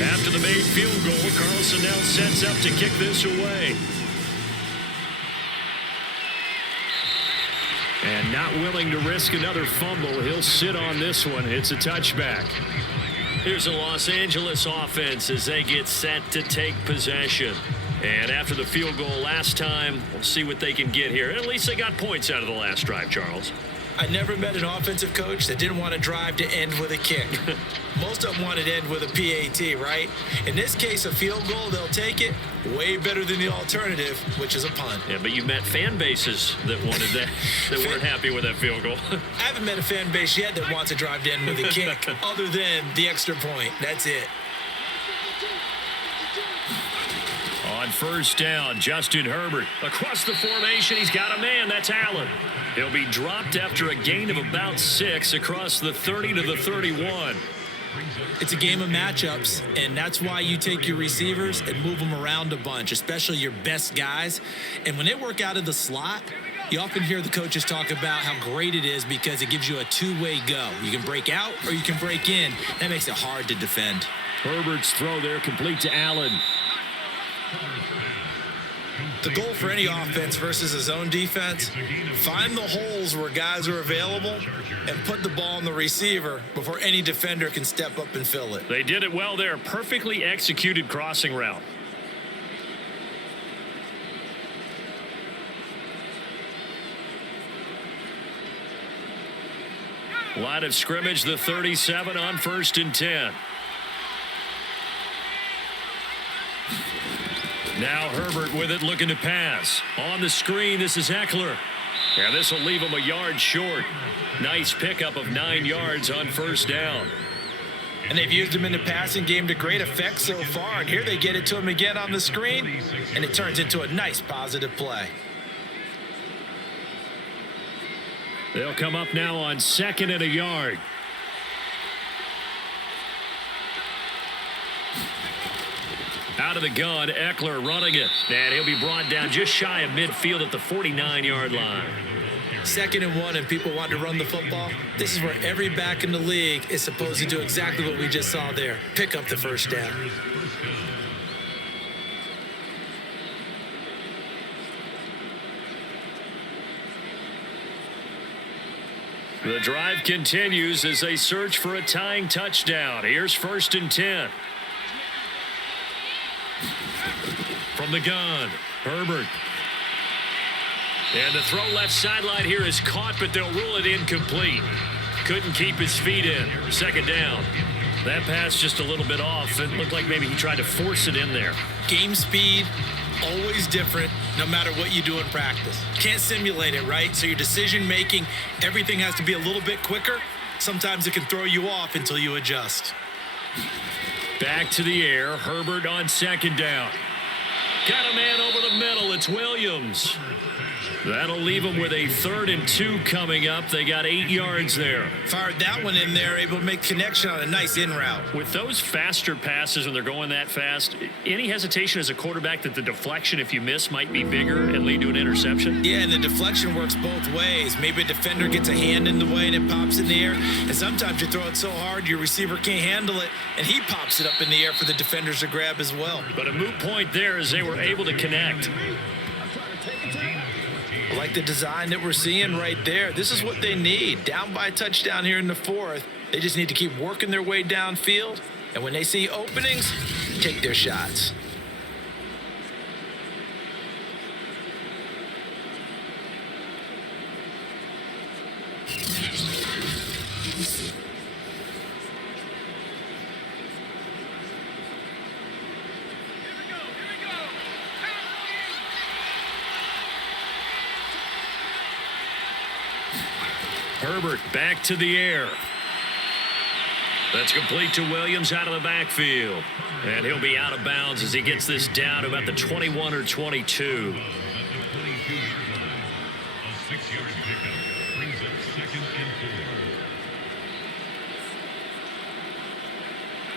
After the made field goal, Carlson now sets up to kick this away. And not willing to risk another fumble, he'll sit on this one. It's a touchback. Here's a Los Angeles offense as they get set to take possession. And after the field goal last time, we'll see what they can get here. At least they got points out of the last drive, Charles. I never met an offensive coach that didn't want to drive to end with a kick. Most of them wanted to end with a PAT, right? In this case, a field goal, they'll take it. Way better than the alternative, which is a punt. Yeah, but you met fan bases that wanted that, that weren't happy with that field goal. I haven't met a fan base yet that wants to drive to end with a kick, other than the extra point. That's it. On 1st down, Justin Herbert. Across the formation, he's got a man. That's Allen. He'll be dropped after a gain of about 6 across the 30 to the 31. It's a game of matchups, and that's why you take your receivers and move them around a bunch, especially your best guys. And when they work out of the slot, you often hear the coaches talk about how great it is because it gives you a two-way go. You can break out or you can break in. That makes it hard to defend. Herbert's throw there complete to Allen. The goal for any offense versus a zone defense, find the holes where guys are available and put the ball on the receiver before any defender can step up and fill it. They did it well there. Perfectly executed crossing route. Line of scrimmage, the 37 on 1st and 10. Now Herbert with it, looking to pass. On the screen, this is Eckler. Yeah, this will leave him a yard short. Nice pickup of 9 yards on 1st down. And they've used him in the passing game to great effect so far. And here they get it to him again on the screen, and it turns into a nice positive play. They'll come up now on 2nd and a yard. Out of the gun, Eckler running it. And he'll be brought down just shy of midfield at the 49-yard line. 2nd and 1, and people want to run the football. This is where every back in the league is supposed to do exactly what we just saw there. Pick up the 1st down. The drive continues as they search for a tying touchdown. Here's 1st and 10. From the gun, Herbert. And the throw left sideline here is caught, but they'll rule it incomplete. Couldn't keep his feet in. 2nd down. That pass just a little bit off. It looked like maybe he tried to force it in there. Game speed, always different, no matter what you do in practice. Can't simulate it, right? So your decision making, everything has to be a little bit quicker. Sometimes it can throw you off until you adjust. Back to the air. Herbert on 2nd down. Got a man over the middle. It's Williams. That'll leave them with a 3rd and 2 coming up. They got 8 yards there. Fired that one in there, able to make connection on a nice in route. With those faster passes when they're going that fast, any hesitation as a quarterback that the deflection, if you miss, might be bigger and lead to an interception? Yeah, and the deflection works both ways. Maybe a defender gets a hand in the way and it pops in the air. And sometimes you throw it so hard your receiver can't handle it, and he pops it up in the air for the defenders to grab as well. But a moot point there as they were able to connect. I like the design that we're seeing right there. This is what they need. Down by a touchdown here in the 4th. They just need to keep working their way downfield. And when they see openings, take their shots. Herbert back to the air. That's complete to Williams out of the backfield. And he'll be out of bounds as he gets this down to about the 21 or 22.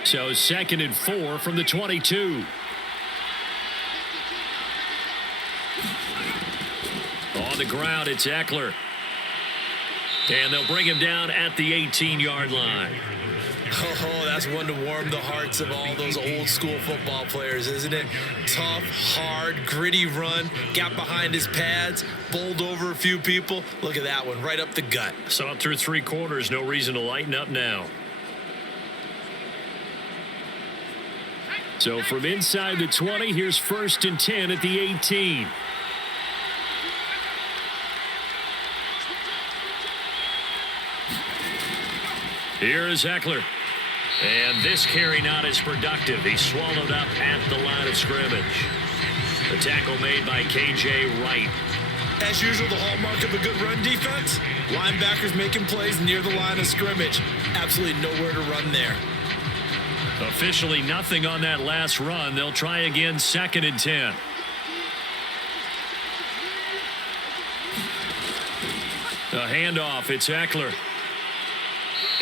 So 2nd and 4 from the 22. On the ground, it's Eckler. And they'll bring him down at the 18-yard line. Oh, that's one to warm the hearts of all those old school football players, isn't it? Tough, hard, gritty run, got behind his pads, bowled over a few people. Look at that one, right up the gut. So up through 3 quarters, no reason to lighten up now. So from inside the 20, here's 1st and 10 at the 18. Here is Eckler. And this carry not as productive. He's swallowed up at the line of scrimmage. The tackle made by K.J. Wright. As usual, the hallmark of a good run defense, linebackers making plays near the line of scrimmage. Absolutely nowhere to run there. Officially nothing on that last run. They'll try again, 2nd and 10. A handoff, it's Eckler.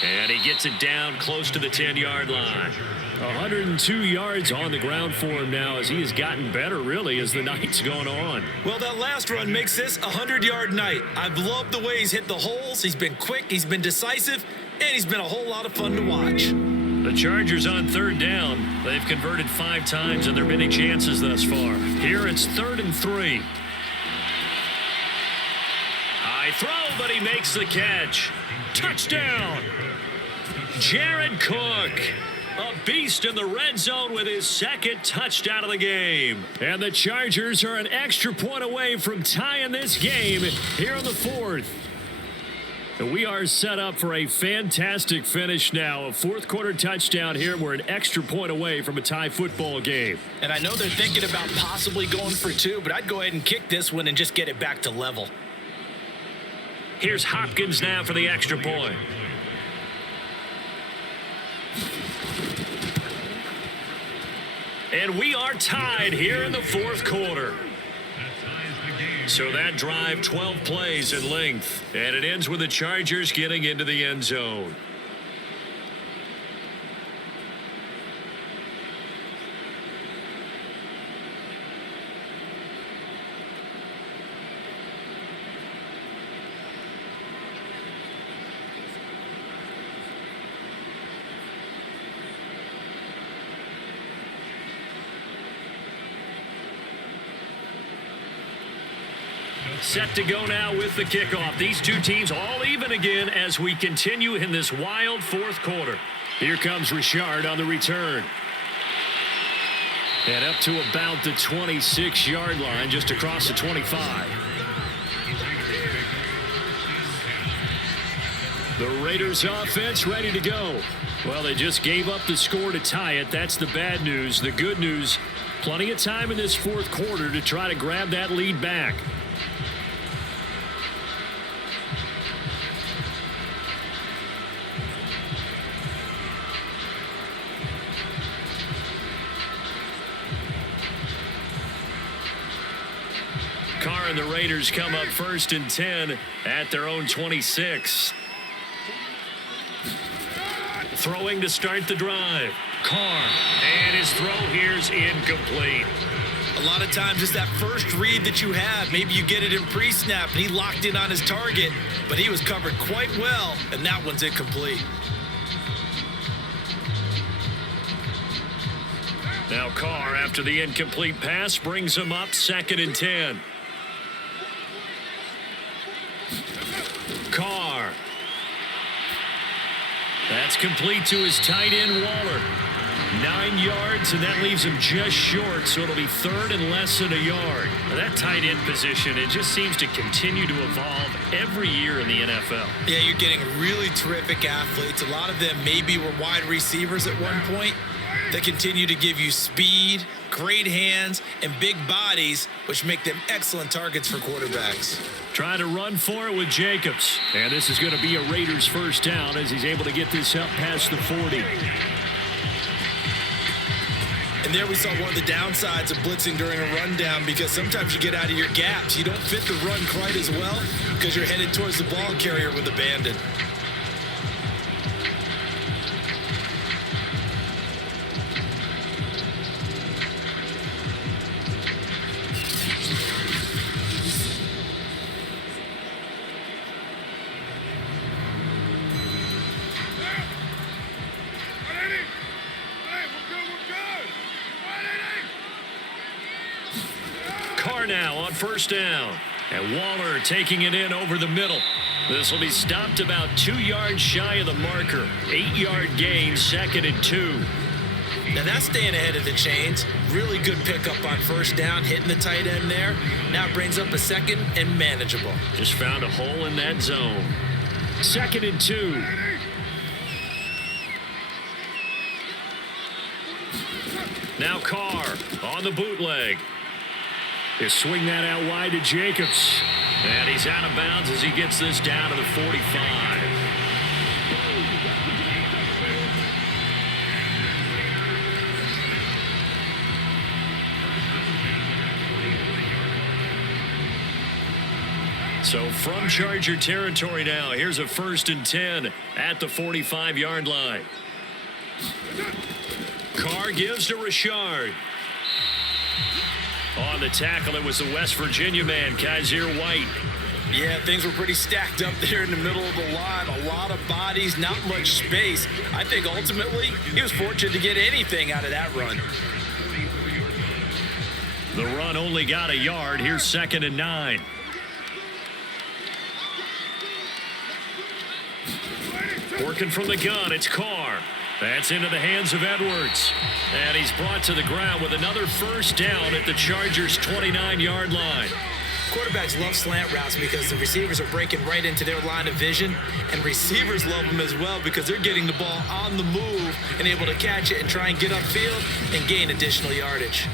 And he gets it down close to the 10-yard line. 102 yards on the ground for him now as he has gotten better, really, as the night's gone on. Well, that last run makes this a 100-yard night. I've loved the way he's hit the holes. He's been quick, he's been decisive, and he's been a whole lot of fun to watch. The Chargers on 3rd down. They've converted 5 times in their many chances thus far. Here it's 3rd and 3. High throw, but he makes the catch. Touchdown! Jared Cook, a beast in the red zone with his 2nd touchdown of the game. And the Chargers are an extra point away from tying this game here in the 4th. And we are set up for a fantastic finish now. A 4th quarter touchdown here. We're an extra point away from a tie football game. And I know they're thinking about possibly going for 2, but I'd go ahead and kick this one and just get it back to level. Here's Hopkins now for the extra point. And we are tied here in the 4th quarter. So that drive, 12 plays in length. And it ends with the Chargers getting into the end zone. Set to go now with the kickoff. These two teams all even again as we continue in this wild 4th quarter. Here comes Richard on the return. And up to about the 26-yard line, just across the 25. The Raiders offense ready to go. Well, they just gave up the score to tie it. That's the bad news. The good news, plenty of time in this 4th quarter to try to grab that lead back. and the Raiders come up 1st and 10 at their own 26. Throwing to start the drive. Carr. And his throw here's incomplete. A lot of times it's that first read that you have. Maybe you get it in pre-snap and he locked in on his target, but he was covered quite well, and that one's incomplete. Now Carr, after the incomplete pass, brings him up 2nd and 10. Carr. That's complete to his tight end, Waller. 9 yards, and that leaves him just short, so it'll be 3rd and less than a yard. Now, that tight end position, it just seems to continue to evolve every year in the NFL. Yeah, you're getting really terrific athletes. A lot of them maybe were wide receivers at one point. They continue to give you speed, great hands, and big bodies, which make them excellent targets for quarterbacks. Trying to run for it with Jacobs. And this is going to be a Raiders first down as he's able to get this up past the 40. And there we saw one of the downsides of blitzing during a rundown, because sometimes you get out of your gaps. You don't fit the run quite as well because you're headed towards the ball carrier with abandon. Carr now on first down. And Waller taking it in over the middle. This will be stopped about 2 yards shy of the marker. 8-yard gain, 2nd and 2. Now that's staying ahead of the chains. Really good pickup on first down, hitting the tight end there. Now it brings up a 2nd and manageable. Just found a hole in that zone. 2nd and 2. Now Carr on the bootleg. He'll swing that out wide to Jacobs. And he's out of bounds as he gets this down to the 45. So from Charger territory now, here's a 1st and 10 at the 45-yard line. Carr gives to Richard. On the tackle, it was the West Virginia man, Kaiser White. Yeah, things were pretty stacked up there in the middle of the line. A lot of bodies, not much space. I think ultimately he was fortunate to get anything out of that run. The run only got a yard. Here's 2nd and 9. Working from the gun, it's Carr. That's into the hands of Edwards. And he's brought to the ground with another first down at the Chargers' 29-yard line. Quarterbacks love slant routes because the receivers are breaking right into their line of vision, and receivers love them as well because they're getting the ball on the move and able to catch it and try and get upfield and gain additional yardage.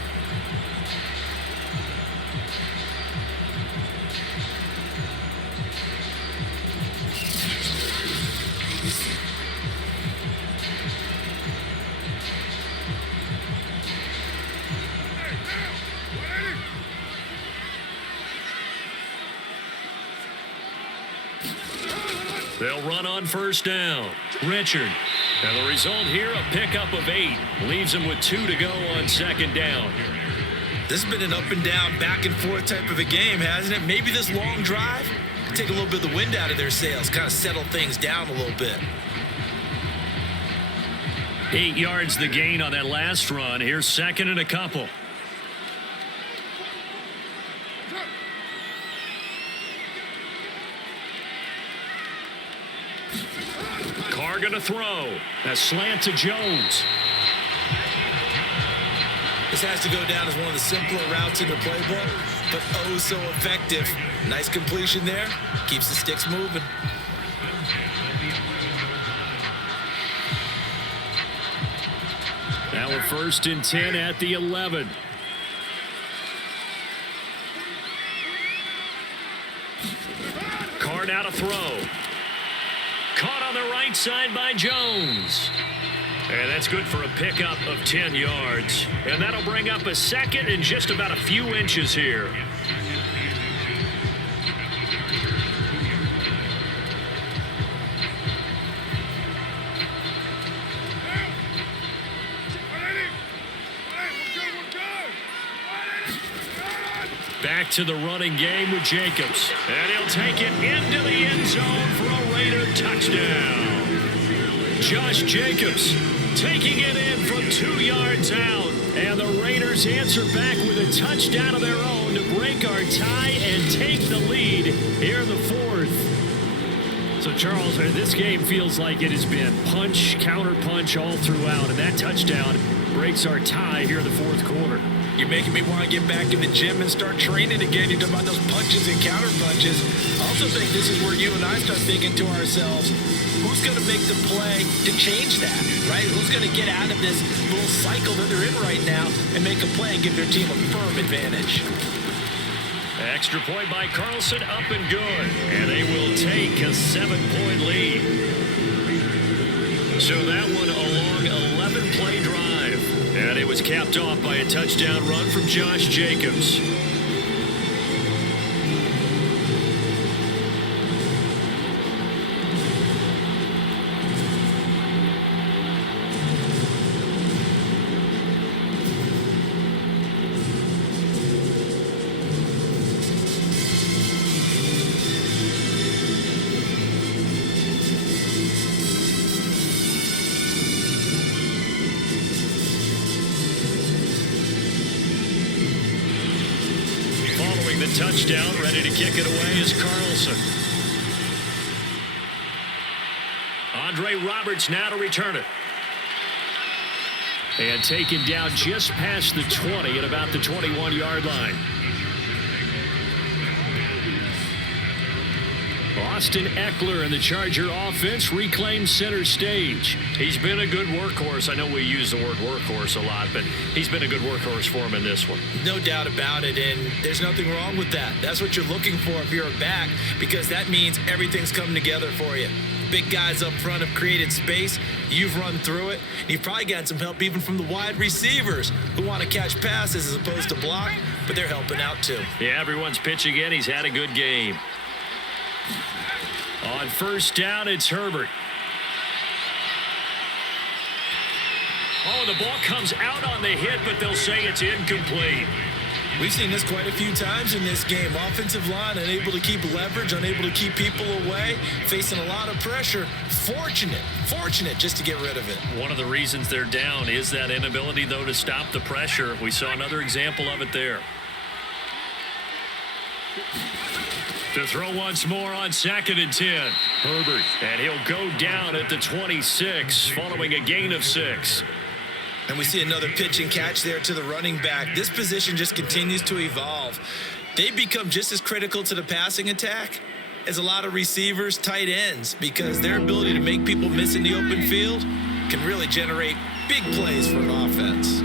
They'll run on first down. Richard. And the result here, a pickup of 8. Leaves him with 2 to go on 2nd down. This has been an up and down, back and forth type of a game, hasn't it? Maybe this long drive take a little bit of the wind out of their sails, kind of settle things down a little bit. 8 yards the gain on that last run. Here's 2nd and a couple. Carr going to throw. A slant to Jones. This has to go down as one of the simpler routes in the playbook, but oh so effective. Nice completion there. Keeps the sticks moving. Now a 1st and 10 at the 11. Carr now to throw. Caught on the right side by Jones. And that's good for a pickup of 10 yards. And that'll bring up a 2nd and just about a few inches here. Back to the running game with Jacobs. And he'll take it into the end zone for a Raider touchdown. Josh Jacobs taking it in from 2 yards out. And the Raiders answer back with a touchdown of their own to break our tie and take the lead here in the fourth. So, Charles, this game feels like it has been punch, counter punch all throughout. And that touchdown breaks our tie here in the fourth quarter. You're making me want to get back in the gym and start training again. You're talking about those punches and counter punches. I also think this is where you and I start thinking to ourselves, who's going to make the play to change that, right? Who's going to get out of this little cycle that they're in right now and make a play and give their team a firm advantage? Extra point by Carlson, up and good. And they will take a 7-point lead. So that one a long 11-play drive. And it was capped off by a touchdown run from Josh Jacobs. Touchdown, ready to kick it away is Carlson. Andre Roberts now to return it. And taken down just past the 20 at about the 21-yard line. Austin Eckler and the Charger offense reclaims center stage. He's been a good workhorse. I know we use the word workhorse a lot, but he's been a good workhorse for him in this one. No doubt about it, and there's nothing wrong with that. That's what you're looking for if you're a back, because that means everything's come together for you. Big guys up front have created space. You've run through it. You've probably got some help even from the wide receivers who want to catch passes as opposed to block, but they're helping out too. Yeah, everyone's pitching in. He's had a good game. On first down, it's Herbert. Oh, the ball comes out on the hit, but they'll say it's incomplete. We've seen this quite a few times in this game. Offensive line unable to keep leverage, unable to keep people away, facing a lot of pressure. Fortunate just to get rid of it. One of the reasons they're down is that inability, though, to stop the pressure. We saw another example of it there. To throw once more on 2nd and 10. Herbert. And he'll go down at the 26 following a gain of 6. And we see another pitch and catch there to the running back. This position just continues to evolve. They become just as critical to the passing attack as a lot of receivers, tight ends, because their ability to make people miss in the open field can really generate big plays for an offense.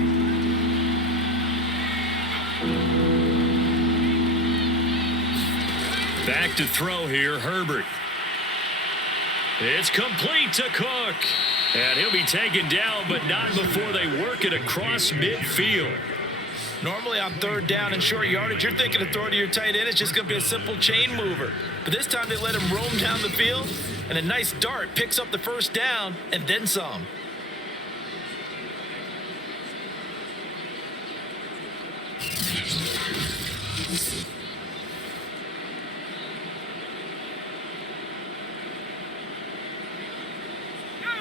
Back to throw here, Herbert. It's complete to Cook. And he'll be taken down, but not before they work it across midfield. Normally on 3rd down and short yardage, you're thinking of throwing to your tight end. It's just going to be a simple chain mover. But this time they let him roam down the field, and a nice dart picks up the first down and then some.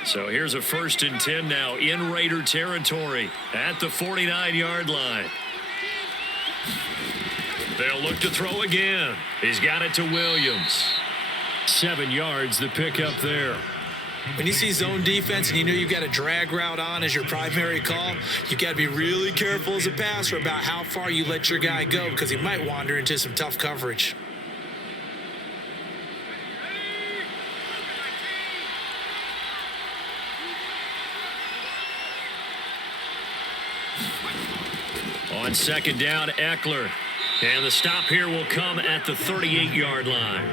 So here's a 1st and 10 now in Raider territory at the 49-yard line. They'll look to throw again. He's got it to Williams. 7 yards, the pickup there. When you see zone defense and you know you've got a drag route on as your primary call, you've got to be really careful as a passer about how far you let your guy go, because he might wander into some tough coverage. On 2nd down, Eckler. And the stop here will come at the 38-yard line.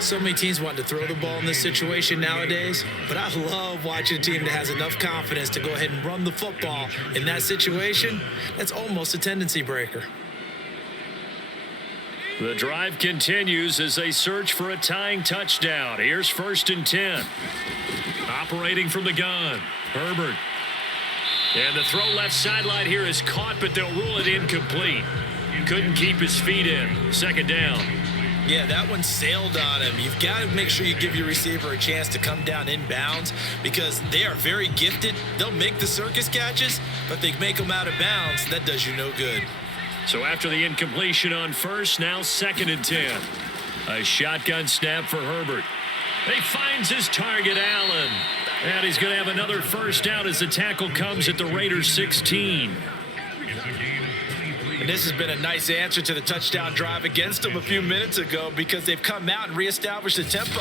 So many teams want to throw the ball in this situation nowadays, but I love watching a team that has enough confidence to go ahead and run the football. In that situation, that's almost a tendency breaker. The drive continues as they search for a tying touchdown. Here's 1st and 10. Operating from the gun, Herbert. And the throw left sideline here is caught, but they'll rule it incomplete. Couldn't keep his feet in. Second down. Yeah, that one sailed on him. You've got to make sure you give your receiver a chance to come down inbounds because they are very gifted. They'll make the circus catches, but they make them out of bounds. That does you no good. So after the incompletion on first, now 2nd and 10. A shotgun snap for Herbert. He finds his target, Allen. And he's going to have another first down as the tackle comes at the Raiders' 16. And this has been a nice answer to the touchdown drive against them a few minutes ago because they've come out and reestablished the tempo.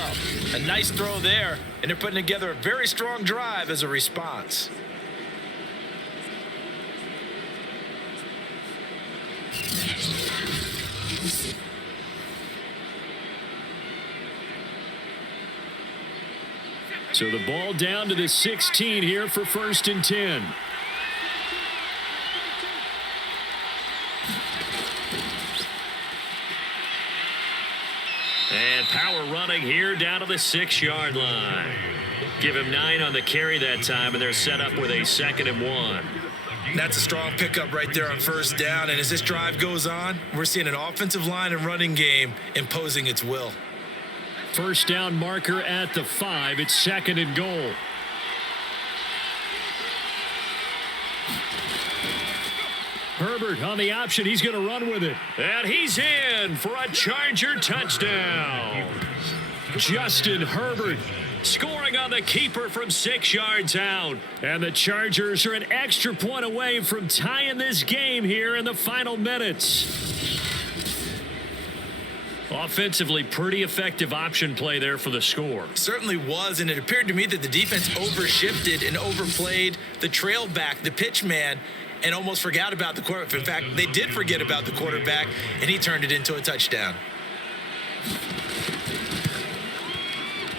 A nice throw there, and they're putting together a very strong drive as a response. So the ball down to the 16 here for 1st and 10. And power running here down to the 6-yard line. Give him 9 on the carry that time, and they're set up with a 2nd and 1. That's a strong pickup right there on first down. And as this drive goes on, we're seeing an offensive line and running game imposing its will. First down marker at the 5. It's 2nd and goal. Herbert on the option. He's going to run with it. And he's in for a Charger touchdown. Justin Herbert scoring on the keeper from 6 yards out. And the Chargers are an extra point away from tying this game here in the final minutes. Offensively, pretty effective option play there for the score. Certainly was, and it appeared to me that the defense overshifted and overplayed the trail back, the pitch man, and almost forgot about the quarterback. In fact, they did forget about the quarterback, and he turned it into a touchdown.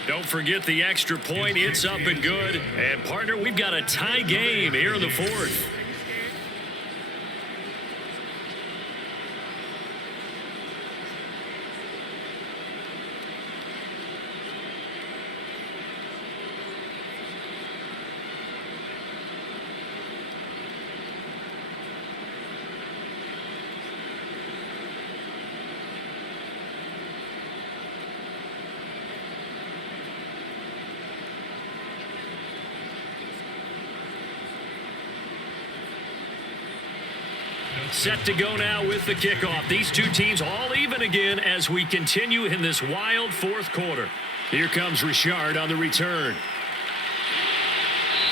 Don't forget the extra point. It's up and good. And, partner, we've got a tie game here in the 4th. Set to go now with the kickoff. These two teams all even again as we continue in this wild 4th quarter. Here comes Richard on the return.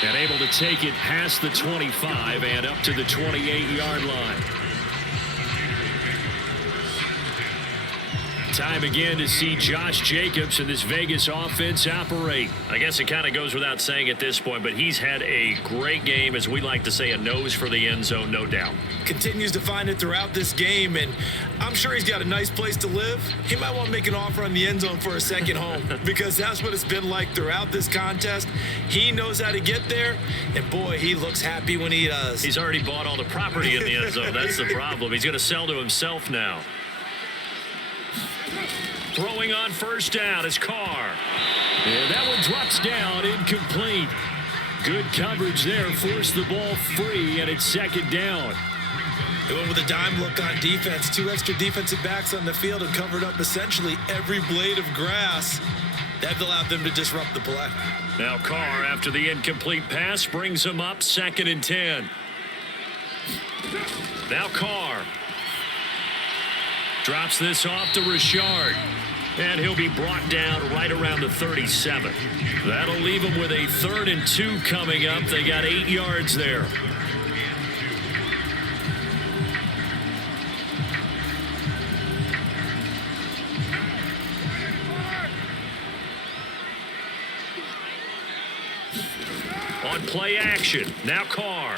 And able to take it past the 25 and up to the 28-yard line. Time again to see Josh Jacobs and this Vegas offense operate. I guess it kind of goes without saying at this point, but he's had a great game, as we like to say, a nose for the end zone, no doubt. Continues to find it throughout this game, and I'm sure he's got a nice place to live. He might want to make an offer on the end zone for a second home because that's what it's been like throughout this contest. He knows how to get there, and boy, he looks happy when he does. He's already bought all the property in the end zone. That's the problem. He's going to sell to himself now. Throwing on first down is Carr. And that one drops down, incomplete. Good coverage there, forced the ball free, and it's 2nd down. They went with a dime look on defense. 2 extra defensive backs on the field and covered up essentially every blade of grass. That allowed them to disrupt the play. Now Carr, after the incomplete pass, brings him up 2nd and 10. Now Carr. Drops this off to Richard. And he'll be brought down right around the 37. That'll leave him with a 3rd and 2 coming up. They got 8 yards there. On play action, now Carr.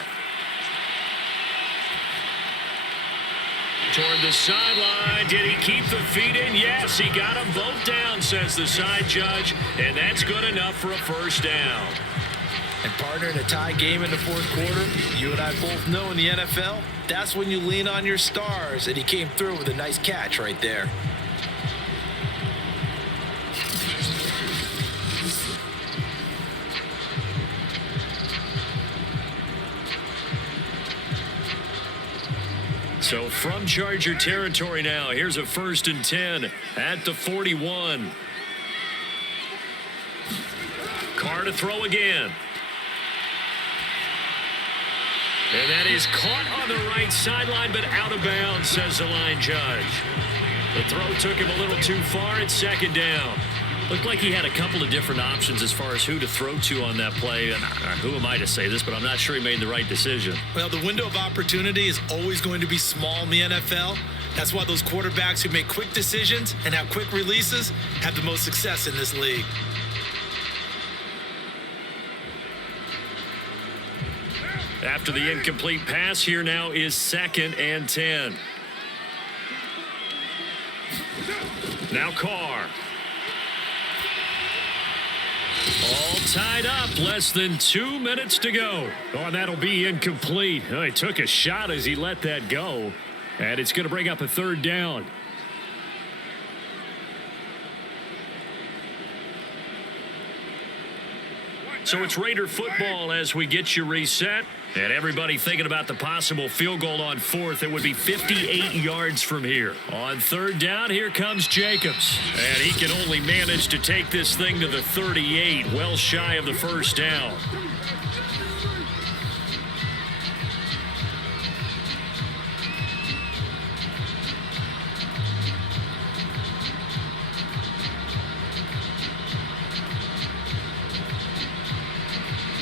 Toward the sideline. Did he keep the feet in? Yes, he got them both down, says the side judge, and that's good enough for a first down. And partner, in a tie game in the 4th quarter, you and I both know in the NFL, that's when you lean on your stars, and he came through with a nice catch right there. So from Charger territory now, here's a 1st and 10 at the 41. Carr to throw again. And that is caught on the right sideline, but out of bounds, says the line judge. The throw took him a little too far. It's 2nd down. Looked like he had a couple of different options as far as who to throw to on that play. And who am I to say this, but I'm not sure he made the right decision. Well, the window of opportunity is always going to be small in the NFL. That's why those quarterbacks who make quick decisions and have quick releases have the most success in this league. After the incomplete pass, here now is 2nd and 10. Now Carr. All tied up. Less than 2 minutes to go. Oh, and that'll be incomplete. Oh, he took a shot as he let that go. And it's going to bring up a 3rd down. So it's Raider football as we get you reset. And everybody thinking about the possible field goal on 4th. It would be 58 yards from here. On 3rd down, here comes Jacobs. And he can only manage to take this thing to the 38, well shy of the 1st down.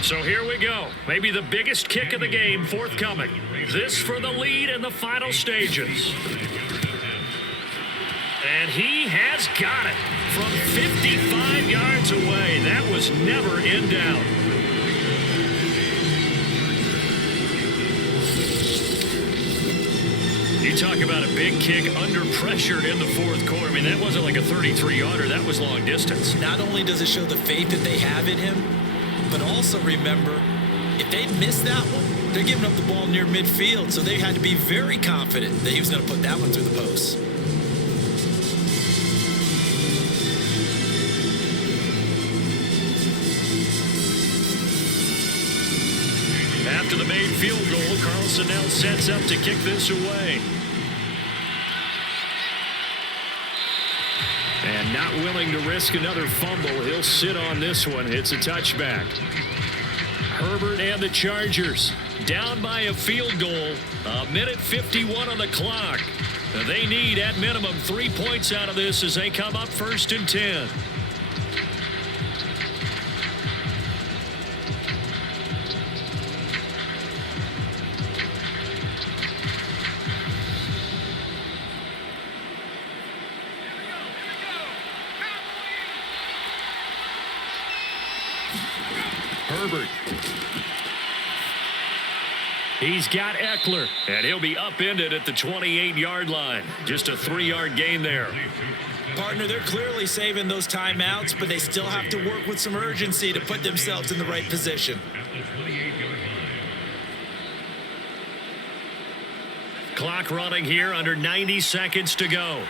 So here we go. Maybe the biggest kick of the game forthcoming. This for the lead in the final stages. And he has got it from 55 yards away. That was never in doubt. You talk about a big kick under pressure in the 4th quarter. I mean, that wasn't like a 33-yarder. That was long distance. Not only does it show the faith that they have in him, but also remember, if they miss that one, they're giving up the ball near midfield, so they had to be very confident that he was going to put that one through the post. After the made field goal, Carlson now sets up to kick this away. And not willing to risk another fumble. He'll sit on this one. It's a touchback. Herbert and the Chargers down by a field goal. 1:51 on the clock. They need at minimum 3 points out of this as they come up 1st and 10. Herbert. He's got Eckler, and he'll be upended at the 28-yard line. Just a 3-yard gain there. Partner, they're clearly saving those timeouts, but they still have to work with some urgency to put themselves in the right position. Clock running here, under 90 seconds to go.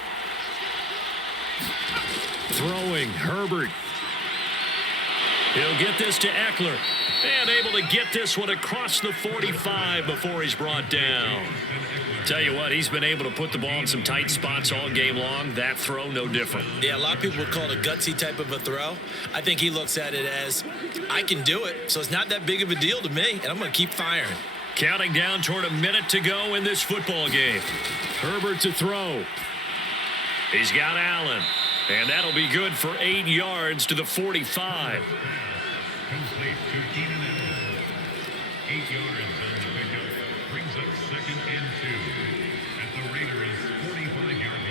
Throwing, Herbert. He'll get this to Eckler. And able to get this one across the 45 before he's brought down. Tell you what, he's been able to put the ball in some tight spots all game long. That throw, no different. Yeah, a lot of people would call it a gutsy type of a throw. I think he looks at it as, I can do it, so it's not that big of a deal to me, and I'm going to keep firing. Counting down toward a minute to go in this football game. Herbert to throw. He's got Allen. And that'll be good for 8 yards to the 45. Complete to Keenan Allen. 8 yards on the pickup. Brings up 2nd and 2 at the Raiders' 45-yard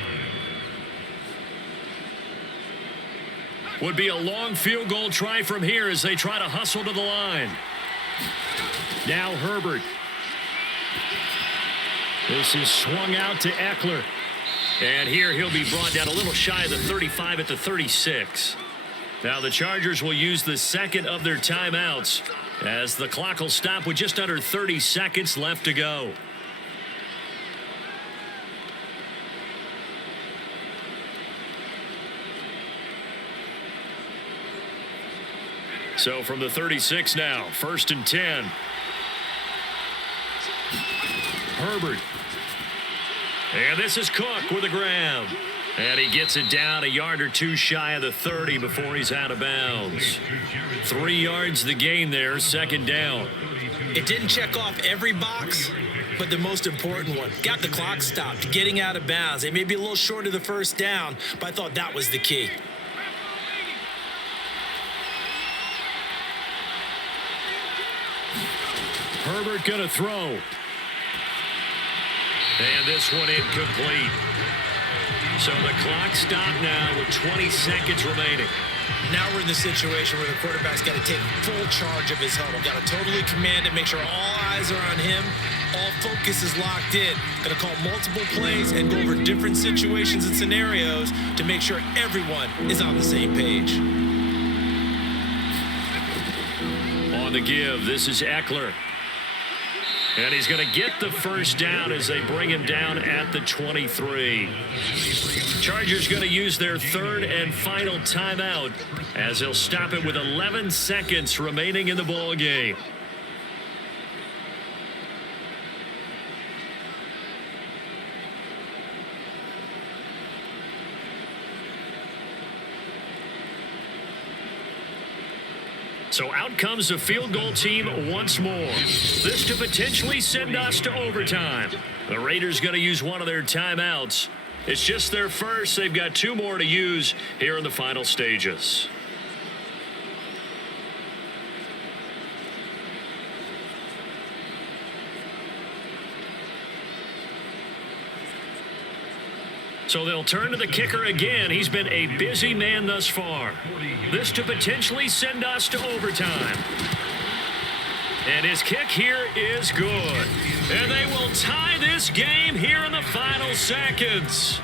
line. Would be a long field goal try from here as they try to hustle to the line. Now Herbert. This is swung out to Eckler. And here he'll be brought down a little shy of the 35 at the 36. Now the Chargers will use the second of their timeouts as the clock will stop with just under 30 seconds left to go. So from the 36 now, 1st and 10. Herbert. And this is Cook with a grab. And he gets it down a yard or two shy of the 30 before he's out of bounds. 3 yards the gain there, second down. It didn't check off every box, but the most important one. Got the clock stopped, getting out of bounds. They may be a little short of the first down, but I thought that was the key. Herbert going to throw. And this one incomplete. So the clock stopped now with 20 seconds remaining. Now we're in the situation where the quarterback's got to take full charge of his huddle. Got to totally command it, make sure all eyes are on him. All focus is locked in. Got to call multiple plays and go over different situations and scenarios to make sure everyone is on the same page. On the give, this is Eckler. And he's going to get the first down as they bring him down at the 23. Chargers going to use their third and final timeout as they'll stop it with 11 seconds remaining in the ball game. So out comes the field goal team once more. This to potentially send us to overtime. The Raiders going to use one of their timeouts. It's just their first. They've got 2 more to use here in the final stages. So they'll turn to the kicker again. He's been a busy man thus far. This to potentially send us to overtime. And his kick here is good. And they will tie this game here in the final seconds.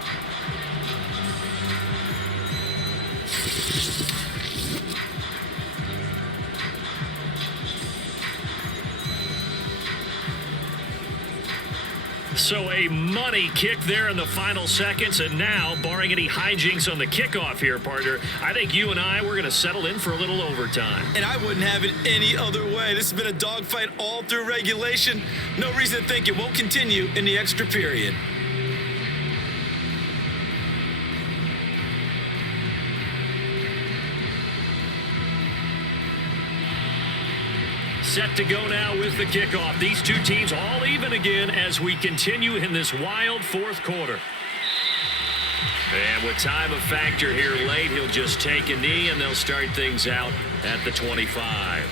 So a money kick there in the final seconds, and now, barring any hijinks on the kickoff here, partner, I think you and I, we're going to settle in for a little overtime. And I wouldn't have it any other way. This has been a dogfight all through regulation. No reason to think it won't continue in the extra period. Set to go now with the kickoff. These two teams all even again as we continue in this wild fourth quarter. And with time a factor here late, he'll just take a knee and they'll start things out at the 25.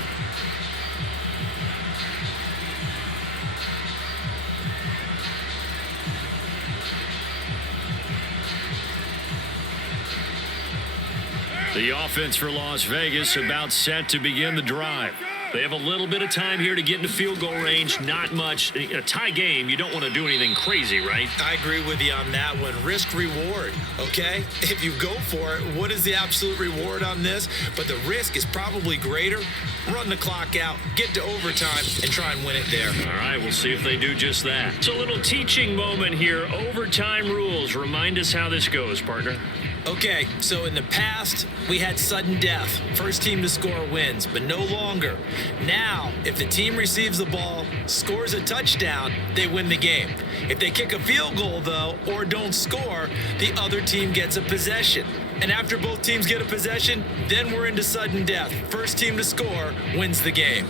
The offense for Las Vegas about set to begin the drive. They have a little bit of time here to get into field goal range. Not much. A tie game, you don't want to do anything crazy, right? I agree with you on that one. Risk reward, okay? If you go for it, what is the absolute reward on this? But the risk is probably greater. Run the clock out, get to overtime, and try and win it there. All right, we'll see if they do just that. It's a little teaching moment here. Overtime rules. Remind us how this goes, partner. Okay, so in the past, we had sudden death. First team to score wins, but no longer. Now, if the team receives the ball, scores a touchdown, they win the game. If they kick a field goal, though, or don't score, the other team gets a possession. And after both teams get a possession, then we're into sudden death. First team to score wins the game.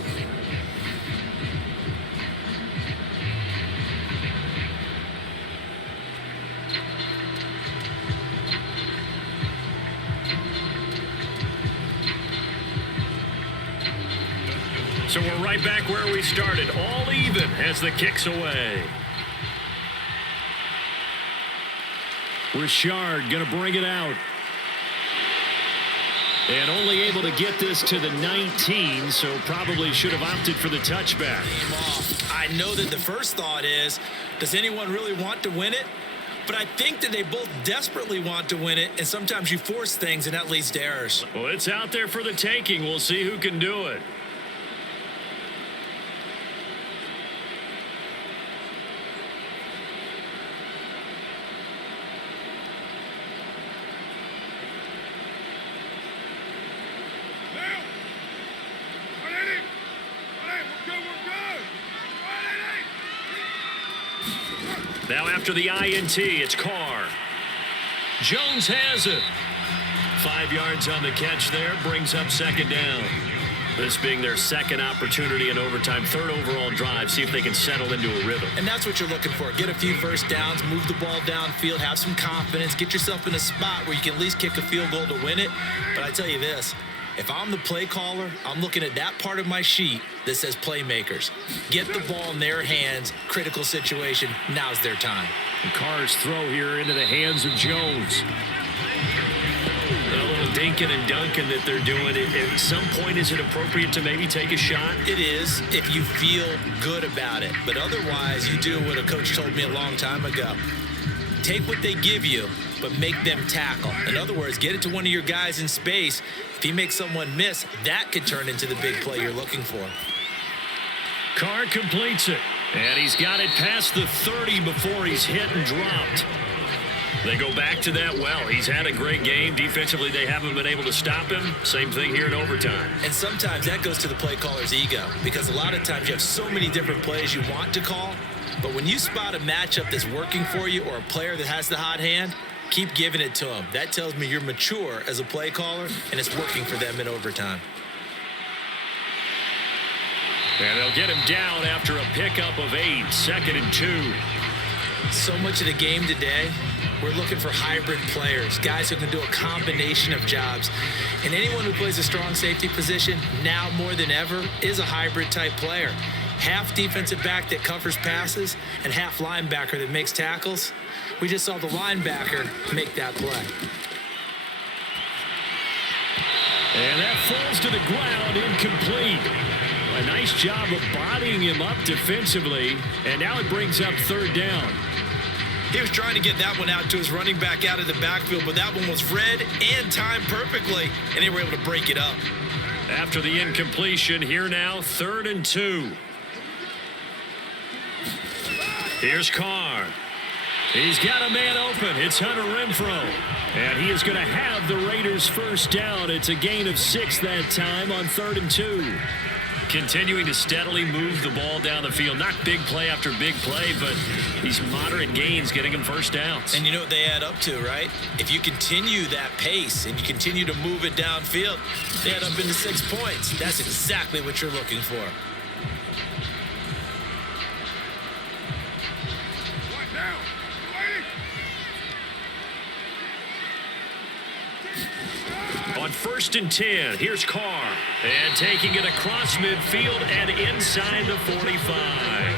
So we're right back where we started, all even as the kick's away. Richard going to bring it out. And only able to get this to the 19, so probably should have opted for the touchback. I know that the first thought is, does anyone really want to win it? But I think that they both desperately want to win it, and sometimes you force things, and that leads to errors. Well, it's out there for the taking. We'll see who can do it. Now after the INT, it's Carr. Jones has it. 5 yards on the catch there, brings up second down. This being their second opportunity in overtime, third overall drive, see if they can settle into a rhythm. And that's what you're looking for. Get a few first downs, move the ball downfield, have some confidence, get yourself in a spot where you can at least kick a field goal to win it. But I tell you this, if I'm the play caller, I'm looking at that part of my sheet that says playmakers. Get the ball in their hands, critical situation, now's their time. The Carr's throw here into the hands of Jones. A little dinking and dunking that they're doing. At some point, is it appropriate to maybe take a shot? It is if you feel good about it. But otherwise, you do what a coach told me a long time ago. Take what they give you, but make them tackle. In other words, get it to one of your guys in space. If he makes someone miss, that could turn into the big play you're looking for. Carr completes it. And he's got it past the 30 before he's hit and dropped. They go back to that well. He's had a great game. Defensively, they haven't been able to stop him. Same thing here in overtime. And sometimes that goes to the play caller's ego, because a lot of times you have so many different plays you want to call, but when you spot a matchup that's working for you or a player that has the hot hand, keep giving it to him. That tells me you're mature as a play caller, and it's working for them in overtime. And they'll get him down after a pickup of 8, 2nd and 2. So much of the game today, we're looking for hybrid players, guys who can do a combination of jobs. And anyone who plays a strong safety position, now more than ever, is a hybrid type player. Half defensive back that covers passes and half linebacker that makes tackles. We just saw the linebacker make that play. And that falls to the ground, incomplete. A nice job of bodying him up defensively, and now it brings up third down. He was trying to get that one out to his running back out of the backfield, but that one was read and timed perfectly, and they were able to break it up. After the incompletion, here now, 3rd and 2. Here's Carr. He's got a man open. It's Hunter Renfrow. And he is going to have the Raiders first down. It's a gain of 6 that time on 3rd and 2. Continuing to steadily move the ball down the field. Not big play after big play, but these moderate gains getting him first downs. And you know what they add up to, right? If you continue that pace and you continue to move it downfield, they add up into 6 points. That's exactly what you're looking for. On 1st and 10, here's Carr. And taking it across midfield and inside the 45.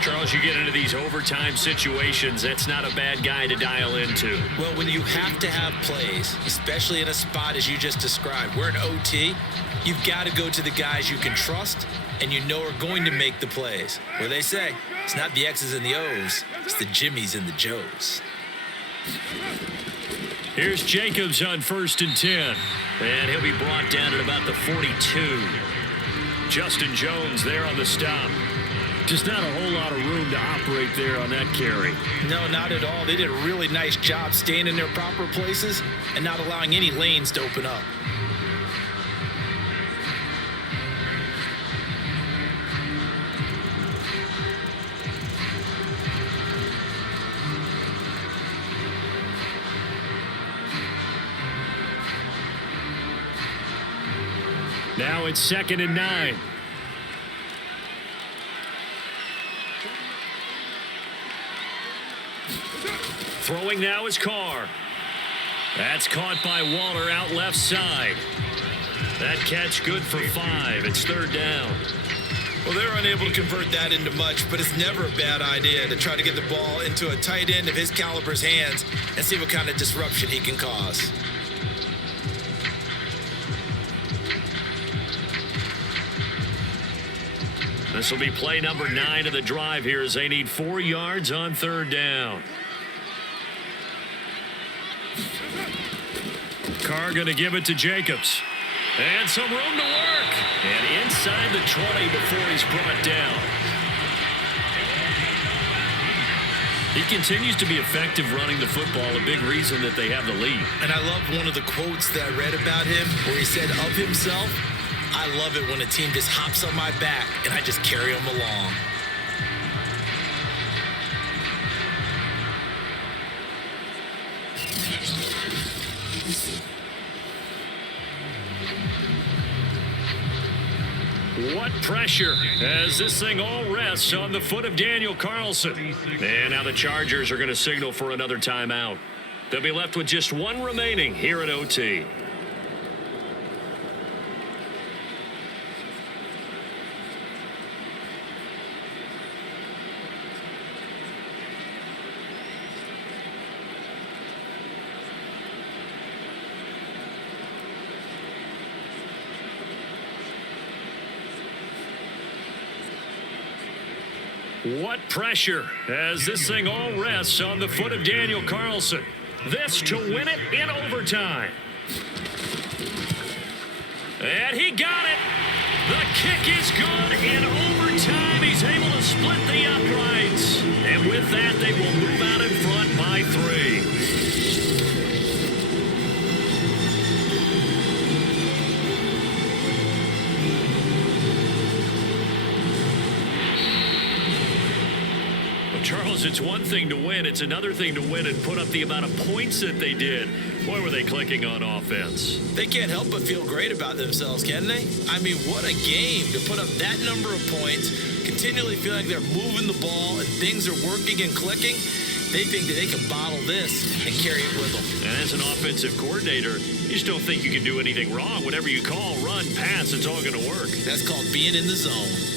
Charles, you get into these overtime situations, that's not a bad guy to dial into. Well, when you have to have plays, especially in a spot as you just described, we're in OT, you've got to go to the guys you can trust and you know are going to make the plays. Well, they say, it's not the X's and the O's, it's the Jimmies and the Joes. Here's Jacobs on 1st and 10. And he'll be brought down at about the 42. Justin Jones there on the stop. Just not a whole lot of room to operate there on that carry. No, not at all. They did a really nice job staying in their proper places and not allowing any lanes to open up. Now it's 2nd and 9. Throwing now is Carr. That's caught by Waller out left side. That catch good for 5. It's 3rd down. Well, they're unable to convert that into much, but it's never a bad idea to try to get the ball into a tight end of his caliber's hands and see what kind of disruption he can cause. This will be play number 9 of the drive here as they need 4 yards on 3rd down. Carr going to give it to Jacobs. And some room to work. And inside the 20 before he's brought down. He continues to be effective running the football, a big reason that they have the lead. And I love one of the quotes that I read about him where he said of himself, I love it when a team just hops on my back and I just carry them along. What pressure as this thing all rests on the foot of Daniel Carlson. And now the Chargers are going to signal for another timeout. They'll be left with just one remaining here at OT. What pressure as this thing all rests on the foot of Daniel Carlson. This to win it in overtime. And he got it. The kick is good. In overtime, he's able to split the uprights. And with that, they will move out in front by 3. Charles, it's one thing to win. It's another thing to win and put up the amount of points that they did. Boy, were they clicking on offense. They can't help but feel great about themselves, can they? I mean, what a game to put up that number of points, continually feeling like they're moving the ball and things are working and clicking. They think that they can bottle this and carry it with them. And as an offensive coordinator, you just don't think you can do anything wrong. Whatever you call, run, pass, it's all going to work. That's called being in the zone.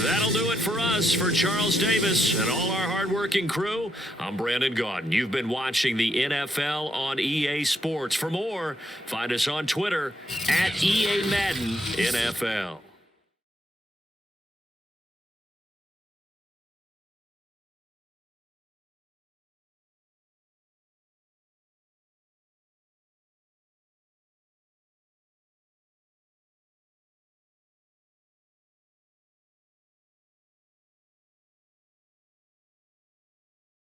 That'll do it for us. For Charles Davis and all our hardworking crew, I'm Brandon Gaudin. You've been watching the NFL on EA Sports. For more, find us on Twitter at EA Madden NFL.